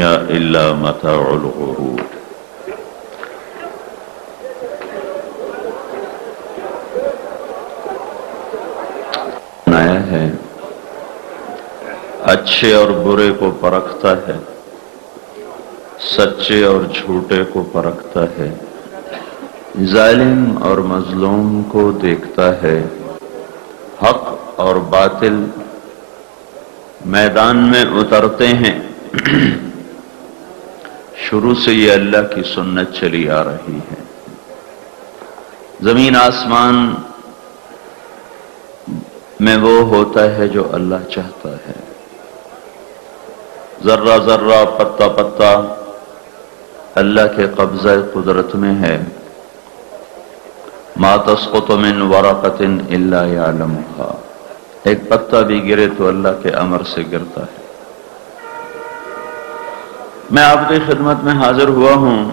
إلا متاع الغرور۔ آیا ہے اچھے اور برے کو پرکھتا ہے، سچے اور جھوٹے کو پرکھتا ہے، ظالم اور مظلوم کو دیکھتا ہے، حق اور باطل میدان میں اترتے ہیں۔ شروع سے یہ اللہ کی سنت چلی آ رہی ہے۔ زمین آسمان میں وہ ہوتا ہے جو اللہ چاہتا ہے، ذرہ ذرہ پتا پتا اللہ کے قبضہ قدرت میں ہے۔ ما تسقط من ورقۃ الا یعلمها، ایک پتا بھی گرے تو اللہ کے امر سے گرتا ہے۔ میں آپ کی خدمت میں حاضر ہوا ہوں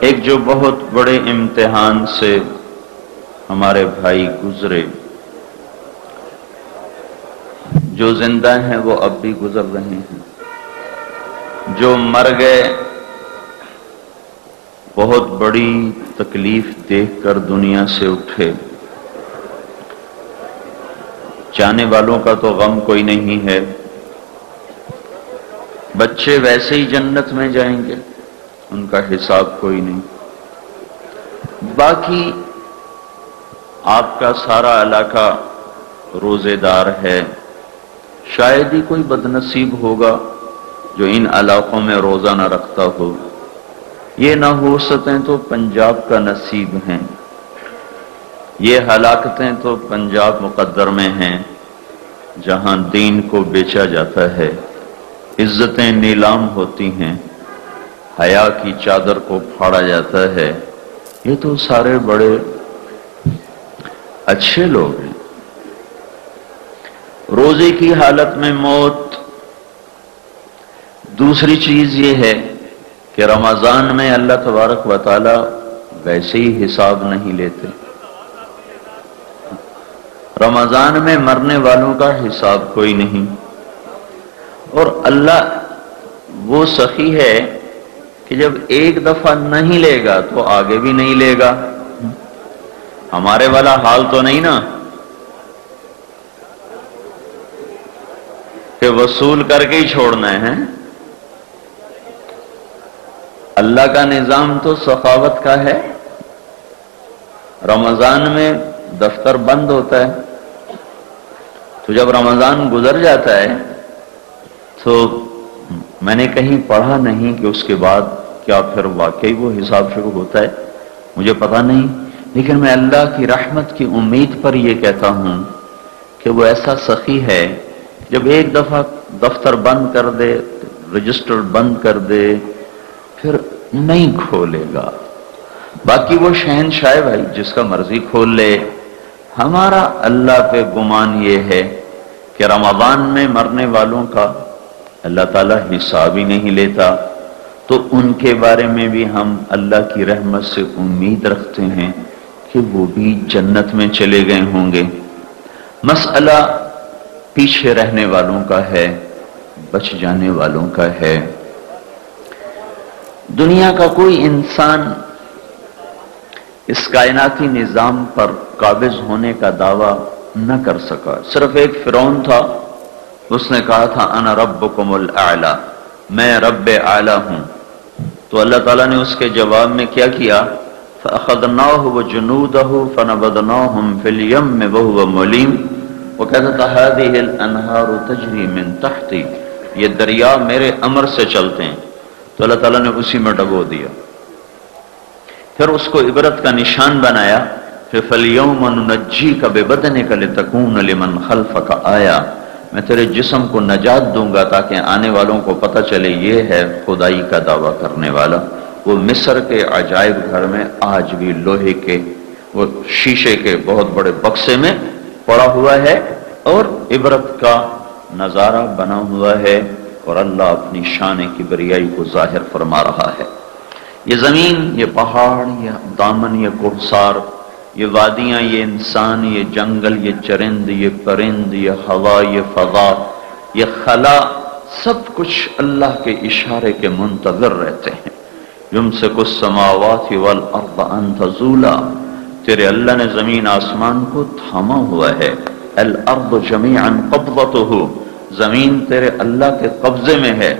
ایک جو بہت بڑے امتحان سے ہمارے بھائی گزرے، جو زندہ ہیں وہ اب بھی گزر رہے ہیں، جو مر گئے بہت بڑی تکلیف دیکھ کر دنیا سے اٹھے۔ جانے والوں کا تو غم کوئی نہیں ہے، بچے ویسے ہی جنت میں جائیں گے، ان کا حساب کوئی نہیں۔ باقی آپ کا سارا علاقہ روزے دار ہے، شاید ہی کوئی بدنصیب ہوگا جو ان علاقوں میں روزہ نہ رکھتا ہو۔ یہ نحوستیں تو پنجاب کا نصیب ہیں، یہ ہلاکتیں تو پنجاب مقدر میں ہیں، جہاں دین کو بیچا جاتا ہے، عزتیں نیلام ہوتی ہیں، حیا کی چادر کو پھاڑا جاتا ہے۔ یہ تو سارے بڑے اچھے لوگ ہیں۔ روزے کی حالت میں موت۔ دوسری چیز یہ ہے کہ رمضان میں اللہ تبارک و تعالی ویسے ہی حساب نہیں لیتے۔ رمضان میں مرنے والوں کا حساب کوئی نہیں، اور اللہ وہ سخی ہے کہ جب ایک دفعہ نہیں لے گا تو آگے بھی نہیں لے گا۔ ہمارے والا حال تو نہیں نا کہ وصول کر کے ہی چھوڑنا ہے۔ اللہ کا نظام تو سخاوت کا ہے۔ رمضان میں دفتر بند ہوتا ہے، تو جب رمضان گزر جاتا ہے تو میں نے کہیں پڑھا نہیں کہ اس کے بعد کیا پھر واقعی وہ حساب شروع ہوتا ہے، مجھے پتہ نہیں، لیکن میں اللہ کی رحمت کی امید پر یہ کہتا ہوں کہ وہ ایسا سخی ہے، جب ایک دفعہ دفتر بند کر دے، رجسٹر بند کر دے، پھر نہیں کھولے گا۔ باقی وہ شہنشاہ بھائی جس کا مرضی کھول لے۔ ہمارا اللہ پہ گمان یہ ہے کہ رمضان میں مرنے والوں کا اللہ تعالیٰ حساب ہی نہیں لیتا، تو ان کے بارے میں بھی ہم اللہ کی رحمت سے امید رکھتے ہیں کہ وہ بھی جنت میں چلے گئے ہوں گے۔ مسئلہ پیچھے رہنے والوں کا ہے، بچ جانے والوں کا ہے۔ دنیا کا کوئی انسان اس کائناتی نظام پر قابض ہونے کا دعویٰ نہ کر سکا۔ صرف ایک فرعون تھا، اس نے کہا تھا انا ربکم الاعلی، میں رب اعلی ہوں، تو اللہ تعالیٰ نے اس کے جواب میں کیا کیا؟ فَأَخَذْنَاهُ وَجُنُودَهُ فَنَبَذْنَاهُمْ فِي الْيَمِّ وَهُوَ مُلِيمٌ، وہ کہتا تھا هَذِهِ الْأَنْهَارُ تَجْرِي مِن تَحْتِي، یہ دریا میرے امر سے چلتے ہیں، تو اللہ تعالیٰ نے اسی میں ڈبو دیا۔ پھر اس کو عبرت کا نشان بنایا، پھر فَالْيَوْمَ نُنَجِّيكَ بِبَدَنِكَ لِتَكُونَ لِمَنْ خَلْفَكَ آیَةً، میں تیرے جسم کو نجات دوں گا تاکہ آنے والوں کو پتہ چلے یہ ہے خدائی کا دعویٰ کرنے والا۔ وہ مصر کے عجائب گھر میں آج بھی لوہے کے وہ شیشے کے بہت بڑے بکسے میں پڑا ہوا ہے، اور عبرت کا نظارہ بنا ہوا ہے، اور اللہ اپنی شان کبریائی کو ظاہر فرما رہا ہے۔ یہ زمین، یہ پہاڑ، یہ دامن، یہ کوہسار، یہ وادیاں، یہ انسان، یہ جنگل، یہ چرند، یہ پرند، یہ ہوا، یہ فضا، یہ خلا، سب کچھ اللہ کے اشارے کے منتظر رہتے ہیں۔ یمسک السماوات والارض ان تزولا، تیرے اللہ نے زمین آسمان کو تھاما ہوا ہے۔ الارض جمیعا قبضتہ، زمین تیرے اللہ کے قبضے میں ہے،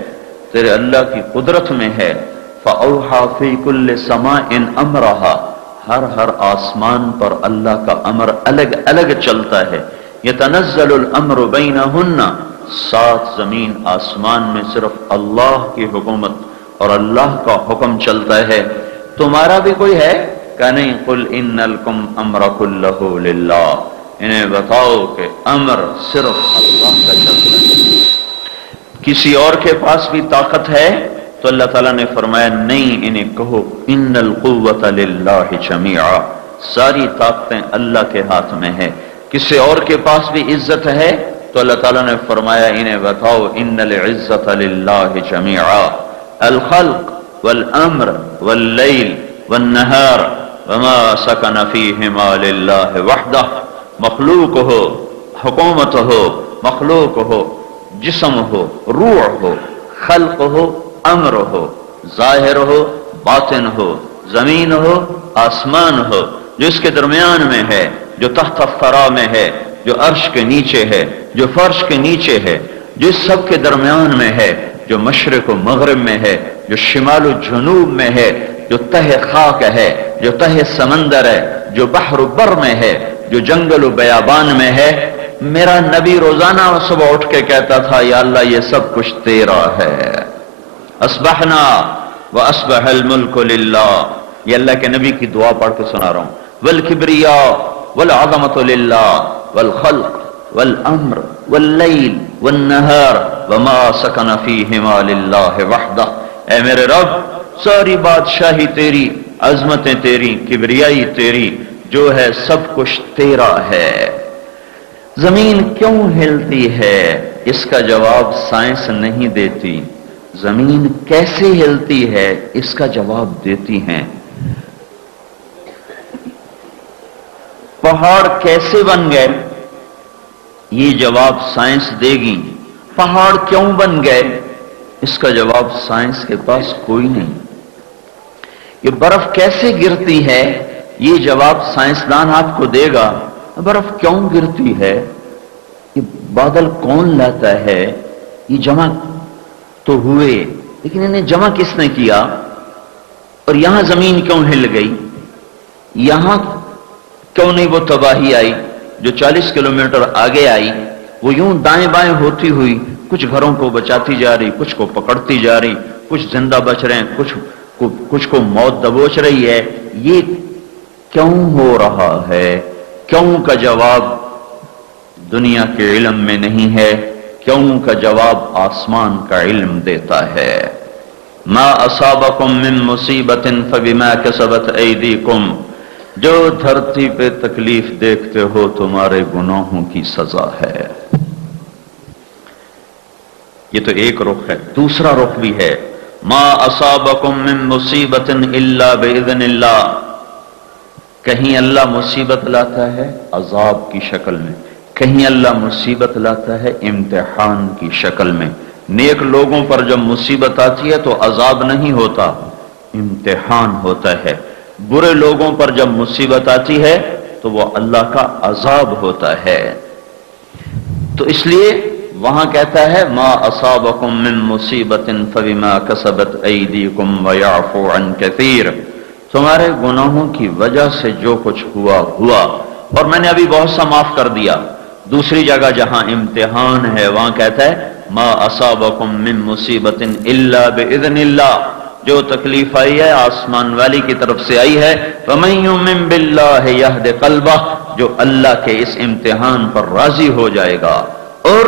تیرے اللہ کی قدرت میں ہے۔ فاوحى فی کل سماء امرہا، ہر آسمان پر اللہ کا امر الگ الگ چلتا ہے۔ یتنزل الامر بینہن، سات زمین آسمان میں صرف اللہ کی حکومت اور اللہ کا حکم چلتا ہے۔ تمہارا بھی کوئی ہے کہ نہیں؟ قل ان لکم امر کلہ للہ، انہیں بتاؤ کہ امر صرف اللہ کا چلتا ہے، کسی اور کے پاس بھی طاقت ہے؟ تو اللہ تعالیٰ نے فرمایا نہیں، انہیں کہو ان القوۃ للہ جمیعا، ساری طاقتیں اللہ کے ہاتھ میں ہے۔ کسی اور کے پاس بھی عزت ہے؟ تو اللہ تعالیٰ نے فرمایا انہیں بتاؤ ان العزت للہ جمیعا، الخلق والامر واللیل والنہار وما سکن فیہما للہ وحدہ، مخلوق ہو، حکومت ہو، مخلوق ہو، جسم ہو، روح ہو، خلق ہو، امر ہو، ظاہر ہو، باطن ہو، زمین ہو، آسمان ہو، جو اس کے درمیان میں ہے، جو تحت الثری میں ہے، جو عرش کے نیچے ہے، جو فرش کے نیچے ہے، جو اس سب کے درمیان میں ہے، جو مشرق و مغرب میں ہے، جو شمال و جنوب میں ہے، جو تہ خاک ہے، جو تہ سمندر ہے، جو بحر و بر میں ہے، جو جنگل و بیابان میں ہے۔ میرا نبی روزانہ صبح اٹھ کے کہتا تھا یا اللہ یہ سب کچھ تیرا ہے۔ اصبحنا واصبح الملک للہ، یہ اللہ کے نبی کی دعا پڑھ کے سنا رہا ہوں۔ والکبریاء والعظمۃ للہ والخلق والامر واللیل والنہار وما سکن فیہما للہ وحدہ، اے میرے رب ساری بادشاہی تیری، عظمتیں تیری، کبریائی تیری، جو ہے سب کچھ تیرا ہے۔ زمین کیوں ہلتی ہے؟ اس کا جواب سائنس نہیں دیتی۔ زمین کیسے ہلتی ہے؟ اس کا جواب دیتی ہیں۔ پہاڑ کیسے بن گئے؟ یہ جواب سائنس دے گی۔ پہاڑ کیوں بن گئے؟ اس کا جواب سائنس کے پاس کوئی نہیں۔ یہ برف کیسے گرتی ہے؟ یہ جواب سائنسدان آپ کو دے گا۔ برف کیوں گرتی ہے؟ یہ بادل کون لاتا ہے؟ یہ جمع تو ہوئے، لیکن انہیں جمع کس نے کیا؟ اور یہاں زمین کیوں ہل گئی؟ یہاں کیوں نہیں وہ تباہی آئی جو 40 کلومیٹر آگے آئی؟ وہ یوں دائیں بائیں ہوتی ہوئی کچھ گھروں کو بچاتی جا رہی، کچھ کو پکڑتی جا رہی، کچھ زندہ بچ رہے ہیں، کچھ کو موت دبوچ رہی ہے۔ یہ کیوں ہو رہا ہے؟ کیوں کا جواب دنیا کے علم میں نہیں ہے، کیوں کا جواب آسمان کا علم دیتا ہے۔ ما اصابکم من مصیبت فبما کسبت ایدیکم، جو دھرتی پہ تکلیف دیکھتے ہو تمہارے گناہوں کی سزا ہے۔ یہ تو ایک رخ ہے، دوسرا رخ بھی ہے۔ ما اصابکم من مصیبت الا باذن اللہ، کہیں اللہ مصیبت لاتا ہے عذاب کی شکل میں، کہیں اللہ مصیبت لاتا ہے امتحان کی شکل میں۔ نیک لوگوں پر جب مصیبت آتی ہے تو عذاب نہیں ہوتا، امتحان ہوتا ہے۔ برے لوگوں پر جب مصیبت آتی ہے تو وہ اللہ کا عذاب ہوتا ہے۔ تو اس لیے وہاں کہتا ہے ما اصابکم من مصیبت فبما کسبت ایدیکم ویعفو عن کثیر، تمہارے گناہوں کی وجہ سے جو کچھ ہوا ہوا، اور میں نے ابھی بہت سا معاف کر دیا۔ دوسری جگہ جہاں امتحان ہے وہاں کہتا ہے ما اصابکم من مصیبت الا باذن اللہ، جو تکلیف آئی ہے آسمان والی کی طرف سے آئی ہے۔ فمن یؤمن باللہ یہد قلبہ، جو اللہ کے اس امتحان پر راضی ہو جائے گا اور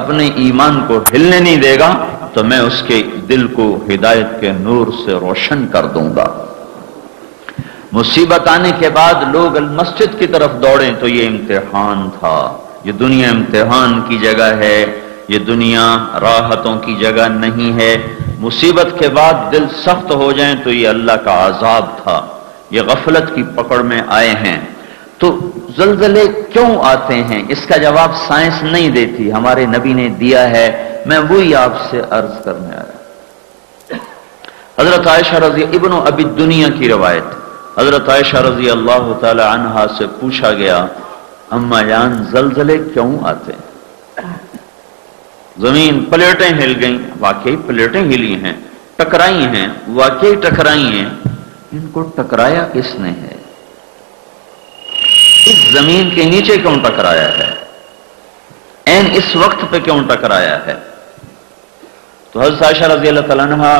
اپنے ایمان کو ہلنے نہیں دے گا تو میں اس کے دل کو ہدایت کے نور سے روشن کر دوں گا۔ مصیبت آنے کے بعد لوگ مسجد کی طرف دوڑیں تو یہ امتحان تھا۔ یہ دنیا امتحان کی جگہ ہے، یہ دنیا راحتوں کی جگہ نہیں ہے۔ مصیبت کے بعد دل سخت ہو جائیں تو یہ اللہ کا عذاب تھا، یہ غفلت کی پکڑ میں آئے ہیں۔ تو زلزلے کیوں آتے ہیں؟ اس کا جواب سائنس نہیں دیتی، ہمارے نبی نے دیا ہے۔ میں وہی آپ سے عرض کرنے آیا۔ حضرت عائشہ رضی ابن ابی دنیا کی روایت، حضرت عائشہ رضی اللہ تعالی عنہا سے پوچھا گیا اما جان زلزلے کیوں آتے ہیں؟ زمین پلیٹیں ہل گئیں، واقعی پلیٹیں ہلی ہیں، ٹکرائی ہیں، واقعی ٹکرائی ہیں، ان کو ٹکرایا کس نے ہے؟ اس زمین کے نیچے کیوں ٹکرایا ہے؟ این اس وقت پہ کیوں ٹکرایا ہے؟ تو حضرت عائشہ رضی اللہ تعالیٰ عنہ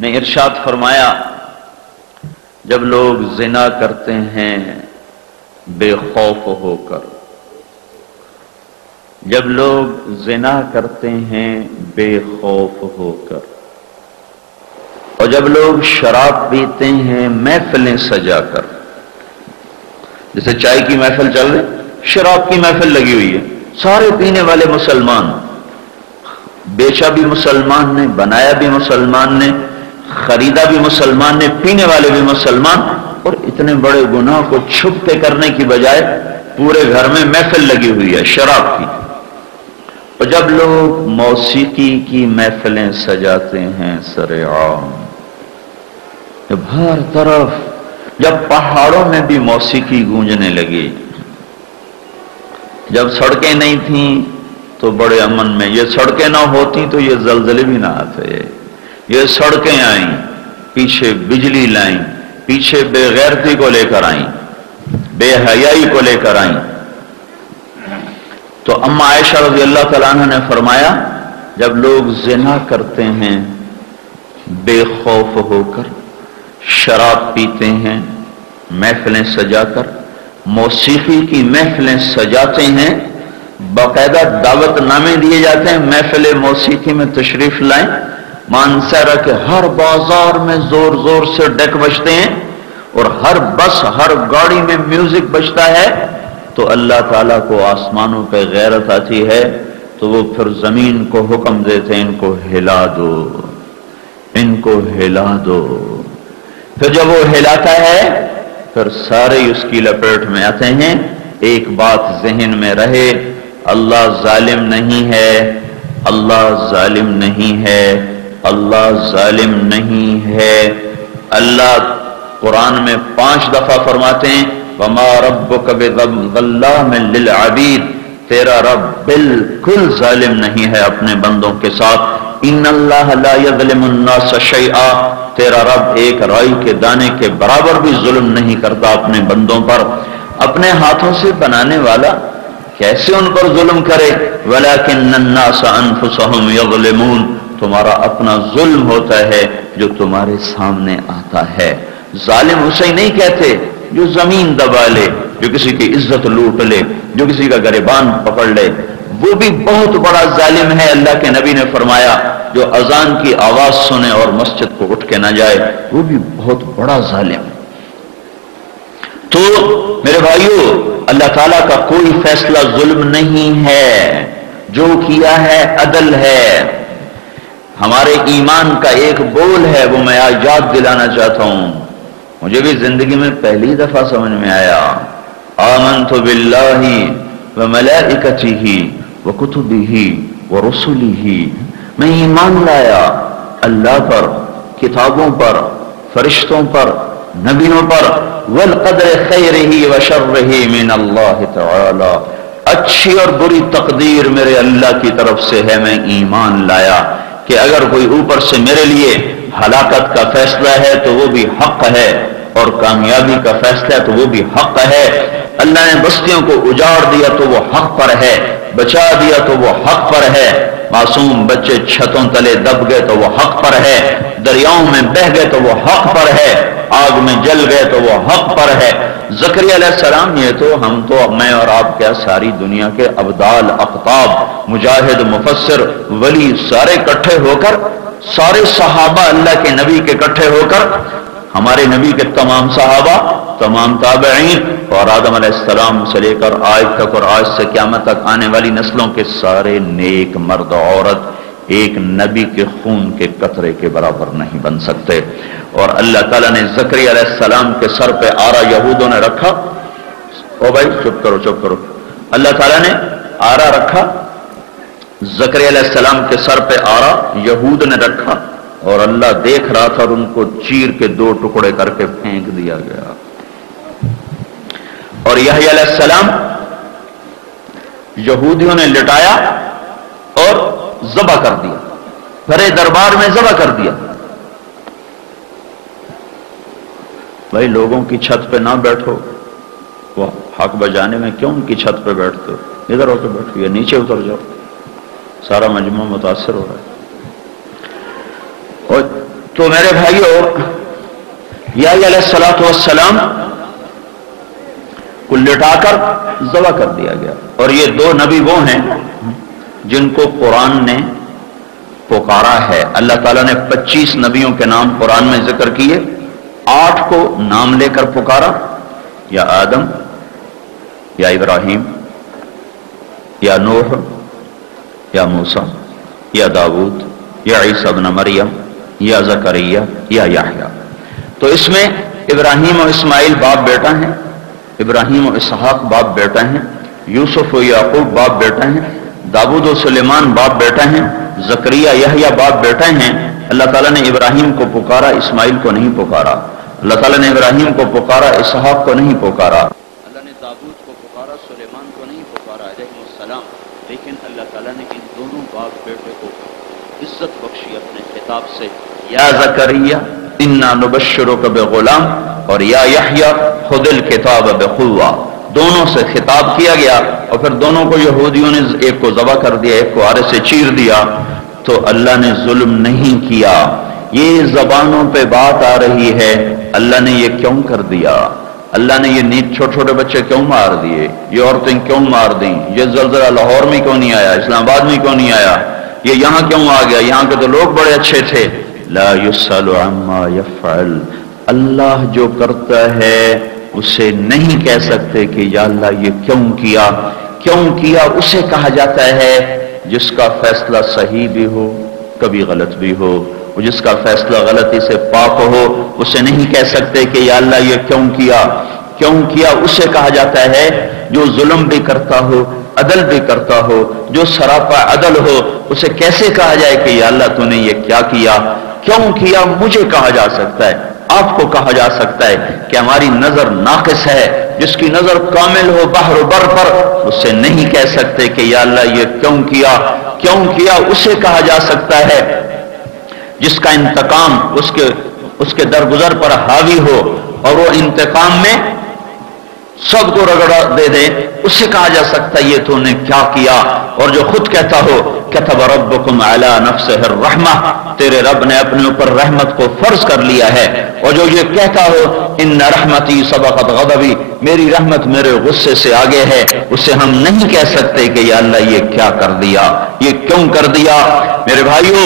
نے ارشاد فرمایا جب لوگ زنا کرتے ہیں بے خوف ہو کر، جب لوگ زنا کرتے ہیں بے خوف ہو کر، اور جب لوگ شراب پیتے ہیں محفلیں سجا کر، جیسے چائے کی محفل چل رہی، شراب کی محفل لگی ہوئی ہے، سارے پینے والے مسلمان، بیچا بھی مسلمان نے، بنایا بھی مسلمان نے، خریدا بھی مسلمان نے، پینے والے بھی مسلمان، اور اتنے بڑے گناہ کو چھپ کے کرنے کی بجائے پورے گھر میں محفل لگی ہوئی ہے شراب کی۔ اور جب لوگ موسیقی کی محفلیں سجاتے ہیں سرعام، جب ہر طرف، جب پہاڑوں میں بھی موسیقی گونجنے لگی، جب سڑکیں نہیں تھیں تو بڑے امن میں، یہ سڑکیں نہ ہوتی تو یہ زلزلے بھی نہ آتے، یہ سڑکیں آئیں، پیچھے بجلی لائیں، پیچھے بے غیرتی کو لے کر آئیں، بے حیائی کو لے کر آئیں۔ تو اما عائشہ رضی اللہ تعالیٰ عنہ نے فرمایا جب لوگ زنا کرتے ہیں بے خوف ہو کر، شراب پیتے ہیں محفلیں سجا کر، موسیقی کی محفلیں سجاتے ہیں، باقاعدہ دعوت نامے دیے جاتے ہیں محفل موسیقی میں تشریف لائیں، مانسہرہ کے ہر بازار میں زور زور سے ڈیک بجتے ہیں، اور ہر بس ہر گاڑی میں میوزک بجتا ہے، تو اللہ تعالیٰ کو آسمانوں پہ غیرت آتی ہے، تو وہ پھر زمین کو حکم دیتے ہیں ان کو ہلا دو، ان کو ہلا دو۔ پھر جب وہ ہلاتا ہے پھر سارے اس کی لپیٹ میں آتے ہیں۔ ایک بات ذہن میں رہے، اللہ ظالم نہیں ہے، اللہ ظالم نہیں ہے، اللہ ظالم نہیں ہے۔ اللہ قرآن میں 5 دفعہ فرماتے ہیں وَمَا رَبُّكَ بِظَلَّامٍ لِّلْعَبِيدِ، تیرا رب بالکل ظالم نہیں ہے اپنے بندوں کے ساتھ۔ إِنَّ اللَّهَ لَا يَظْلِمُ النَّاسَ شَيْئًا، تیرا رب ایک رائی کے دانے کے برابر بھی ظلم نہیں کرتا اپنے بندوں پر۔ اپنے ہاتھوں سے بنانے والا کیسے ان پر ظلم کرے؟ وَلَكِنَّ النَّاسَ أَنفُسَهُمْ يَظْلِمُونَ، تمہارا اپنا ظلم ہوتا ہے جو تمہارے سامنے آتا ہے۔ ظالم اسے نہیں کہتے جو زمین دبا لے، جو کسی کی عزت لوٹ لے، جو کسی کا گریبان پکڑ لے، وہ بھی بہت بڑا ظالم ہے۔ اللہ کے نبی نے فرمایا جو اذان کی آواز سنے اور مسجد کو اٹھ کے نہ جائے وہ بھی بہت بڑا ظالم۔ تو میرے بھائیو، اللہ تعالیٰ کا کوئی فیصلہ ظلم نہیں ہے، جو کیا ہے عدل ہے۔ ہمارے ایمان کا ایک بول ہے، وہ میں آج یاد دلانا چاہتا ہوں، مجھے بھی زندگی میں پہلی دفعہ سمجھ میں آیا۔ آمنت باللہ وملائکتہ وکتبہ ورسلہ، میں ایمان لایا اللہ پر، کتابوں پر، فرشتوں پر، نبیوں پر، والقدر خیرہ وشرہ من اللہ تعالی، اچھی اور بری تقدیر میرے اللہ کی طرف سے ہے۔ میں ایمان لایا کہ اگر کوئی اوپر سے میرے لیے ہلاکت کا فیصلہ ہے تو وہ بھی حق ہے، اور کامیابی کا فیصلہ ہے تو وہ بھی حق ہے۔ اللہ نے بستیوں کو اجاڑ دیا تو وہ حق پر ہے، بچا دیا تو وہ حق پر ہے، معصوم بچے چھتوں تلے دب گئے تو وہ حق پر ہے، دریاؤں میں بہہ گئے تو وہ حق پر ہے، آگ میں جل گئے تو وہ حق پر ہے۔ زکریا علیہ السلام، یہ تو ہم تو میں اور آپ کیا ساری دنیا کے ابدال، اقطاب، مجاہد، مفسر، ولی سارے اکٹھے ہو کر، سارے صحابہ اللہ کے نبی کے اکٹھے ہو کر، ہمارے نبی کے تمام صحابہ، تمام تابعین، اور آدم علیہ السلام سے لے کر آج تک اور آج سے قیامت تک آنے والی نسلوں کے سارے نیک مرد عورت ایک نبی کے خون کے قطرے کے برابر نہیں بن سکتے۔ اور اللہ تعالیٰ نے زکریا علیہ السلام کے سر پہ آرا یہودوں نے رکھا، او بھائی چپ کرو چپ کرو، اللہ تعالیٰ نے آرا رکھا زکریا علیہ السلام کے سر پہ آرا یہود نے رکھا اور اللہ دیکھ رہا تھا اور ان کو چیر کے 2 ٹکڑے کر کے پھینک دیا گیا. اور یحییٰ علیہ السلام یہودیوں نے لٹایا اور ذبح کر دیا، بھرے دربار میں ذبح کر دیا. بھائی لوگوں کی چھت پہ نہ بیٹھو، وہ حق بجانے میں کیوں ان کی چھت پہ بیٹھتے ہو؟ ادھر ہو کے بیٹھو یا نیچے اتر جاؤ. سارا مجمع متاثر ہو رہا ہے. اور تو میرے بھائیو، یحییٰ علیہ السلام کو لٹا کر ذبح کر دیا گیا. اور یہ 2 نبی وہ ہیں جن کو قرآن نے پکارا ہے. اللہ تعالیٰ نے 25 نبیوں کے نام قرآن میں ذکر کیے، 8 کو نام لے کر پکارا، یا آدم، یا ابراہیم، یا نوح، یا موسیٰ، یا داؤد، یا عیسیٰ ابن مریم، یا زکریا، یا یحییٰ. تو اس میں ابراہیم و اسماعیل باپ بیٹا ہیں، ابراہیم و اسحاق باپ بیٹا ہیں، یوسف و یعقوب باپ بیٹا ہیں، داؤد و سلیمان باپ بیٹا ہیں، زکریا یحییٰ باپ بیٹا ہیں. اللہ تعالیٰ نے ابراہیم کو پکارا، اسماعیل کو نہیں پکارا. اللہ تعالیٰ نے ابراہیم کو پکارا، اسحاق کو نہیں پکارا. اللہ نے داؤد کو پکارا، سلیمان کو نہیں پکارا علیہ السلام. لیکن اللہ تعالیٰ نے ان دونوں باپ بیٹے کو عزت بخشی اپنے خطاب سے، یا زکریا انا نبشرک بغلام، اور یا یحییٰ خذ الکتاب بقوہ. دونوں سے خطاب کیا گیا اور پھر دونوں کو یہودیوں نے ایک کو ذبح کر دیا، ایک کو آرے سے چیر دیا. تو اللہ نے ظلم نہیں کیا. یہ زبانوں پہ بات آ رہی ہے، اللہ نے یہ کیوں کر دیا؟ اللہ نے یہ چھوٹے چھوٹے بچے کیوں مار دیے؟ یہ عورتیں کیوں مار دیں؟ یہ زلزلہ لاہور میں کیوں نہیں آیا؟ اسلام آباد میں کیوں نہیں آیا؟ یہ یہاں کیوں آ گیا؟ یہاں کے تو لوگ بڑے اچھے تھے. لا یسأل عما یفعل. اللہ جو کرتا ہے اسے نہیں کہہ سکتے کہ یا اللہ یہ کیوں کیا. کیوں کیا اسے کہا جاتا ہے جس کا فیصلہ صحیح بھی ہو کبھی غلط بھی ہو. جس کا فیصلہ غلطی سے پاک ہو اسے نہیں کہہ سکتے کہ یا اللہ یہ کیوں کیا. کیوں کیا اسے کہا جاتا ہے جو ظلم بھی کرتا ہو، عدل بھی کرتا ہو، جو سراپا عدل ہو. اسے کیسے کہا جائے کہ یا اللہ تو نے یہ کیا کیا؟ کیوں کیا مجھے کہا جا سکتا ہے، آپ کو کہا جا سکتا ہے کہ ہماری نظر ناقص ہے. جس کی نظر کامل ہو بحر و بر پر، اسے نہیں کہہ سکتے کہ یا اللہ یہ کیوں کیا. کیوں کیا اسے کہا جا سکتا ہے جس کا انتقام اس کے درگزر پر حاوی ہو اور وہ انتقام میں سب کو رگڑا دے دے. اسے کہا جا سکتا ہے یہ تو نے کیا کیا. اور جو خود کہتا ہو کتب ربکم علی نفسہ الرحمہ، تیرے رب نے اپنے اوپر رحمت کو فرض کر لیا ہے. اور جو یہ کہتا ہو ان رحمتی سبقت غضبی، میری رحمت میرے غصے سے آگے ہے، اسے ہم نہیں کہہ سکتے کہ یا اللہ یہ کیا کر دیا، یہ کیوں کر دیا. میرے بھائیو،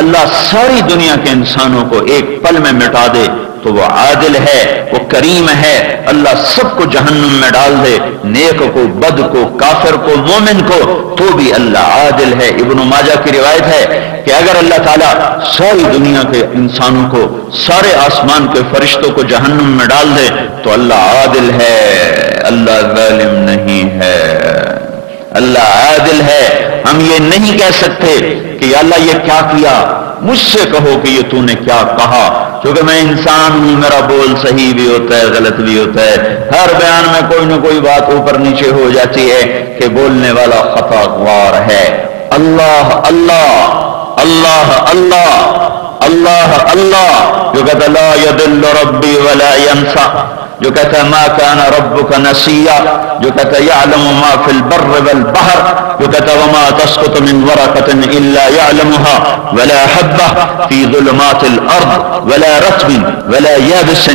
اللہ ساری دنیا کے انسانوں کو ایک پل میں مٹا دے تو وہ عادل ہے، وہ کریم ہے. اللہ سب کو جہنم میں ڈال دے، نیک کو، بد کو، کافر کو، مومن کو، تو بھی اللہ عادل ہے. ابن ماجہ کی روایت ہے کہ اگر اللہ تعالیٰ ساری دنیا کے انسانوں کو، سارے آسمان کے فرشتوں کو جہنم میں ڈال دے تو اللہ عادل ہے، اللہ ظالم نہیں ہے، اللہ عادل ہے. ہم یہ نہیں کہہ سکتے کہ یا اللہ یہ کیا کیا. مجھ سے کہو کہ یہ تو نے کیا کہا، کیونکہ میں انسان ہوں، میرا بول صحیح بھی ہوتا ہے غلط بھی ہوتا ہے. ہر بیان میں کوئی نہ کوئی بات اوپر نیچے ہو جاتی ہے کہ بولنے والا خطا خوار ہے. اللہ اللہ اللہ اللہ اللہ اللہ، جو کہتا لا یضل ربی ولا ینسا، جو کہتا ہے ما کان ربک نسیا، جو کہتا ہے یعلم ما فی البر والبحر، جو کہتا ہے وما تسقط من ورقۃ الا یعلمها ولا حبۃ فی ظلمات الارض ولا رطب ولا یابس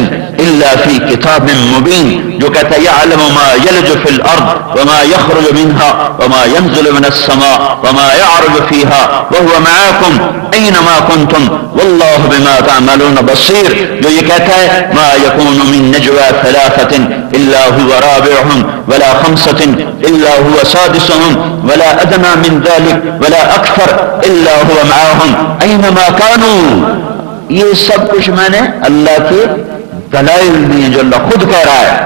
الا فی کتاب مبین، جو کہتا ہے یعلم ما یلج فی الارض وما یخرج منها وما ینزل من السماء وما یعرج فیها وهو معاکم اینما کنتم واللہ بما تعملون بصیر، جو یہ کہتا ہے ما یکون من نجوى ثلاثة إلا هو رابعهم ولا خمسة إلا هو سادسهم ولا أدنى من ذلك ولا أكثر إلا هو معهم أينما كانوا. یہ سب کچھ میں نے اللہ کے دلائل دیے جو اللہ خود کہہ رہا ہے.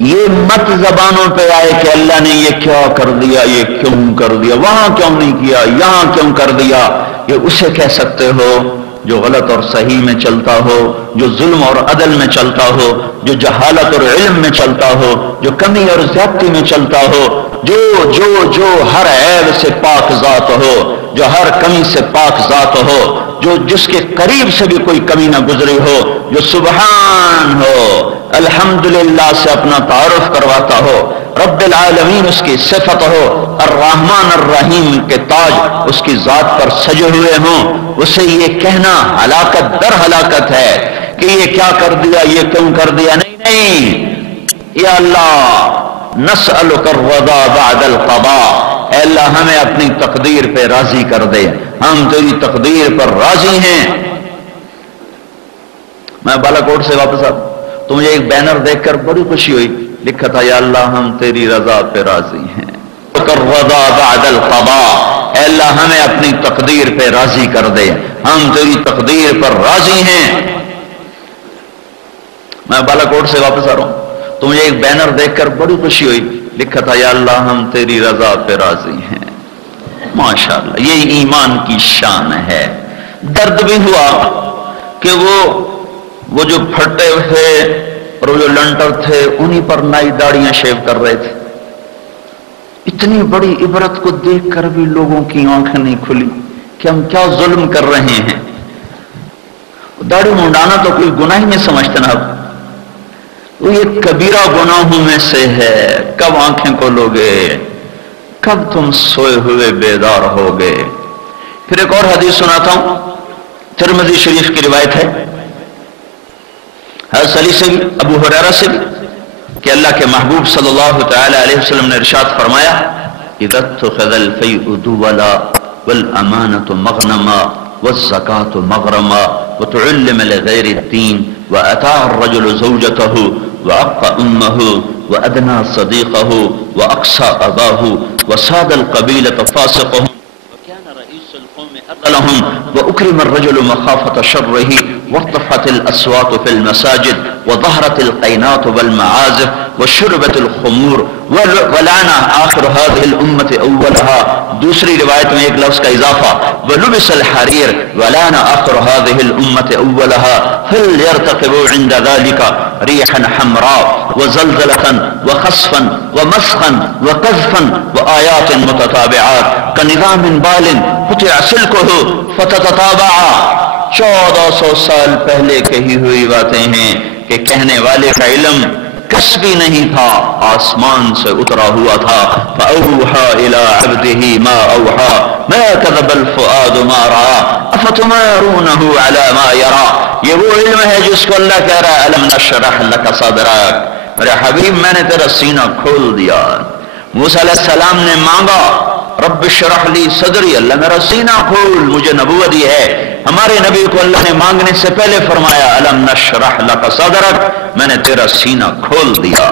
یہ مت زبانوں پہ آئے کہ اللہ نے یہ کیا کر دیا، یہ کیوں کر دیا، وہاں کیوں نہیں کیا، یہاں کیوں کر دیا۔ یہ اسے کہہ سکتے ہو جو غلط اور صحیح میں چلتا ہو، جو ظلم اور عدل میں چلتا ہو، جو جہالت اور علم میں چلتا ہو، جو کمی اور زیادتی میں چلتا ہو، جو ہر عیب سے پاک ذات ہو، جو ہر کمی سے پاک ذات ہو، جو جس کے قریب سے بھی کوئی کمی نہ گزری ہو، جو سبحان ہو، الحمدللہ سے اپنا تعارف کرواتا ہو، رب العالمین اس کی صفت ہو، الرحمن الرحیم کے تاج اس کی ذات پر سجے ہوئے ہوں، اسے یہ کہنا ہلاکت در ہلاکت ہے کہ یہ کیا کر دیا، یہ کیوں کر دیا۔ نہیں، یا اللہ نسألک الرضا بعد القضاء، اے اللہ ہمیں اپنی تقدیر پہ راضی کر دے، ہم تیری تقدیر پر راضی ہیں۔ میں بالا کوٹ سے واپس آتا، تو مجھے ایک بینر دیکھ کر بڑی خوشی ہوئی، لکھا تھا یا اللہ ہم تیری رضا پہ راضی ہیں، الرضا بعد القضاء، اے اللہ ہمیں اپنی تقدیر پہ راضی کر دے، ہم تیری تقدیر پر راضی ہیں۔ میں بالا کوٹ سے واپس آ رہا ہوں، تو مجھے ایک بینر دیکھ کر بڑی خوشی ہوئی، لکھا تھا یا اللہ ہم تیری رضا پہ راضی ہیں۔ ماشاءاللہ یہ ایمان کی شان ہے۔ درد بھی ہوا کہ وہ جو پھٹے تھے اور وہ جو لنٹر تھے انہی پر نائی داڑیاں شیو کر رہے تھے۔ اتنی بڑی عبرت کو دیکھ کر بھی لوگوں کی آنکھیں نہیں کھلی کہ ہم کیا ظلم کر رہے ہیں۔ داڑھی منڈانا تو کوئی گناہ ہی نہیں سمجھتے نا، وہ یہ کبیرہ گناہوں میں سے ہے۔ کب آنکھیں کھولوگے، کب تم سوئے ہوئے بیدار ہوگے۔ پھر ایک اور حدیث سناتا ہوں، ترمذی شریف کی روایت ہے، حضرت علی سے بھی، ابو ہریرہ سے بھی، کہ اللہ کے محبوب صلی اللہ تعالی علیہ وسلم نے ارشاد فرمایا، اذا اتخذ الفیء دولا والامانة مغنما والزکاة مغرما وتعلم لغیر الدین وأطاع الرجل زوجته وأبقى أمه وأدنى صديقه وأقصى أباه وساد القبيلة فاسقهم وكان رئيس القوم أذلهم وأكرم الرجل مخافة شره وارتفعت الأصوات في المساجد وظهرت القينات والمعازف وشربت الخمور ولعن آخر هذه الأمة أولها۔ دوسری روایت میں ایک لفظ کا اضافہ، وَلُبِسَ الْحَرِيرُ وَلَعَنَ آخِرُ هَذِهِ الْأُمَّةِ أَوَّلَهَا فَلْيَرْتَقِبُوا عِنْدَ ذَلِكَ رِيحًا حَمْرَاءَ وَزَلْزَلَةً وَخَسْفًا وَمَسْخًا وَقَذْفًا وَآيَاتٍ مُتَتَابِعَاتٍ كَنِظَامٍ بَالٍ قُطِعَ سِلْكُهُ فَتَتَتَابَعَ۔ 1400 سال پہلے کہی ہوئی باتیں ہیں کہ کہنے والے کا علم کسبی نہیں تھا، آسمان سے اترا ہوا تھا۔ فَأَوْحَى إِلَىٰ عَبْدِهِ مَا أَوْحَىٰ مَا كَذَبَ الْفُؤَادُ مَا رَأَىٰ أَفَتُمَارُونَهُ عَلَىٰ مَا يَرَىٰ۔ یہ وہ علم ہے جس کو اللہ کہہ رہا ہے أَلَمْ نَشْرَحْ لَكَ صَدْرَكَ، میرے حبیب میں نے تیرا سینہ کھول دیا۔ موسیٰ علیہ السلام نے مانگا رب اشرح لی صدری، اللہ میرا سینہ کھول، مجھے نبوت دی ہے۔ ہمارے نبی کو اللہ نے مانگنے سے پہلے فرمایا الم نشرح لک صدرک، میں نے تیرا سینہ کھول دیا۔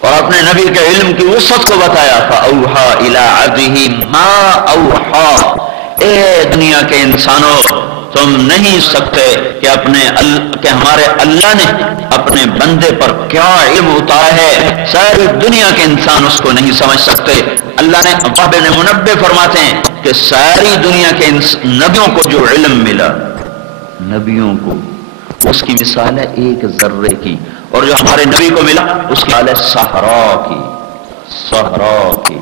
اور اپنے نبی کے علم کی وسعت کو بتایا تھا، اوحا الی عبدہ ما اوحا۔ اے دنیا کے انسانوں، تم نہیں سکتے کہ ہمارے اللہ نے اپنے بندے پر کیا علم اتارا ہے، ساری دنیا کے انسان اس کو نہیں سمجھ سکتے۔ اللہ نے وہب نے منبہ فرماتے ہیں کہ ساری دنیا کے نبیوں کو جو علم ملا، نبیوں کو، اس کی مثال ہے ایک ذرے کی، اور جو ہمارے نبی کو ملا اس کی مثال ہے صحرا کی، صحرا کی۔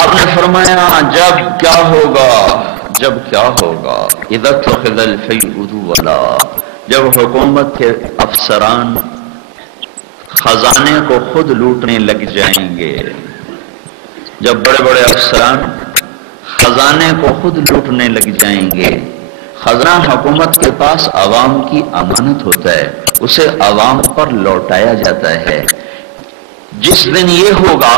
آپ نے فرمایا جب کیا ہوگا، جب کیا ہوگا، اذا اتخذ الفیء دولا، جب حکومت کے افسران خزانے کو خود لوٹنے لگ جائیں گے، جب بڑے بڑے افسران خزانے کو خود لوٹنے لگ جائیں گے۔ خزانہ حکومت کے پاس عوام کی امانت ہوتا ہے، اسے عوام پر لوٹایا جاتا ہے۔ جس دن یہ ہوگا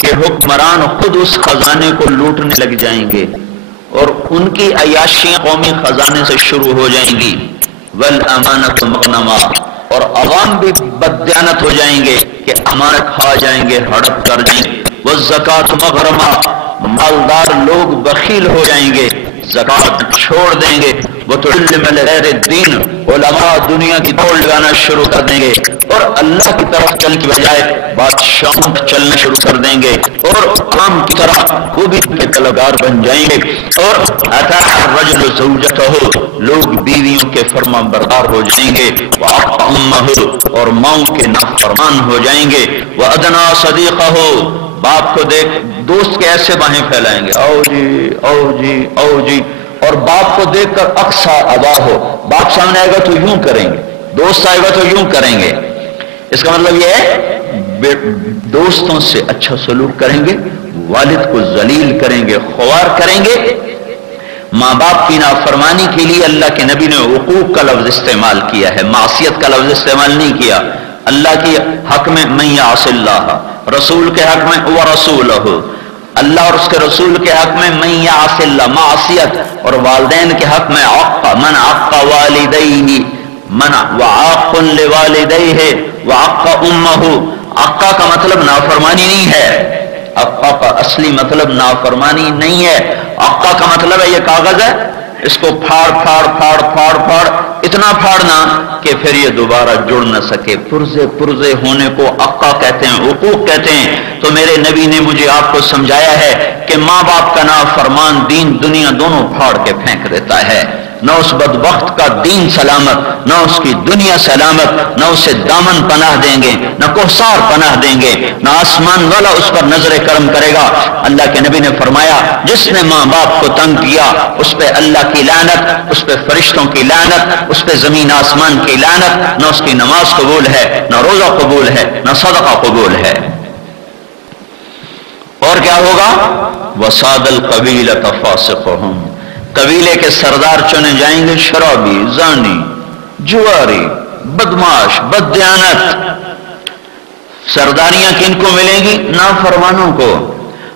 کہ حکمران خود اس خزانے کو لوٹنے لگ جائیں گے اور ان کی عیاشیاں قومی خزانے سے شروع ہو جائیں گی، والامانۃ مغنما، اور عوام بھی بددیانت ہو جائیں گے کہ امانت کھا جائیں گے، ہڑپ کر جائیں گے، والزکوٰۃ مغرما، مالدار لوگ بخیل ہو جائیں گے، زکوٰۃ چھوڑ دیں گے، وہ تو غیر الدین، علماء دنیا کی دوڑ لگانا شروع کر دیں گے اور اللہ کی طرف چل کے بجائے بادشاہوں پر چلنا شروع کر دیں گے اور عام کی طرح وہ بھی کے طلبگار بن جائیں گے، اور اطاع الرجل زوجتہ، لوگ بیویوں کے فرما بردار ہو جائیں گے، وعق امہ، اور ماؤں کے نافرمان ہو جائیں گے، وادنا صدیقہ، باپ کو دیکھ دوست کے ایسے باہیں پھیلائیں گے، او جی او جی او جی، اور باپ کو دیکھ کر اقصا ادا ہو، باپ سامنے آئے گا تو یوں کریں گے، دوست آئے گا تو یوں کریں گے۔ اس کا مطلب یہ ہے دوستوں سے اچھا سلوک کریں گے، والد کو ذلیل کریں گے، خوار کریں گے۔ ماں باپ کی نافرمانی کے لیے اللہ کے نبی نے عقوق کا لفظ استعمال کیا ہے، معصیت کا لفظ استعمال نہیں کیا۔ اللہ کے حق میں من یعص اللہ، رسول کے حق میں ورسولہ، اللہ اور اس کے رسول کے حق میں من یعص اللہ معصیت، اور والدین کے حق میں عق، من عق والدیہ، من وعاق لوالدیہ وعق امہ۔ عقا کا مطلب نافرمانی نہیں ہے، عقا کا اصلی مطلب نافرمانی نہیں ہے، عقا کا مطلب ہے یہ کاغذ ہے، اس کو پھاڑ پھاڑ پھاڑ پھاڑ پھاڑ اتنا پھاڑنا کہ پھر یہ دوبارہ جڑ نہ سکے، پرزے پرزے ہونے کو عقا کہتے ہیں، عقوق کہتے ہیں۔ تو میرے نبی نے مجھے آپ کو سمجھایا ہے کہ ماں باپ کا نافرمان دین دنیا دونوں پھاڑ کے پھینک دیتا ہے، نہ اس بدبخت کا دین سلامت، نہ اس کی دنیا سلامت، نہ اسے دامن پناہ دیں گے، نہ کوثار پناہ دیں گے، نہ آسمان والا اس پر نظر کرم کرے گا۔ اللہ کے نبی نے فرمایا جس نے ماں باپ کو تنگ کیا اس پہ اللہ کی لعنت، اس پہ فرشتوں کی لعنت، اس پہ زمین آسمان کی لعنت، نہ اس کی نماز قبول ہے، نہ روزہ قبول ہے، نہ صدقہ قبول ہے۔ اور کیا ہوگا؟ وَصَادَ الْقَبِيلَةَ فَاسِقُهُمْ، قبیلے کے سردار چنے جائیں گے شرابی، زانی، جواری، بدماش، بددیانت۔ سرداریاں کن کو ملیں گی؟ نافرمانوں کو۔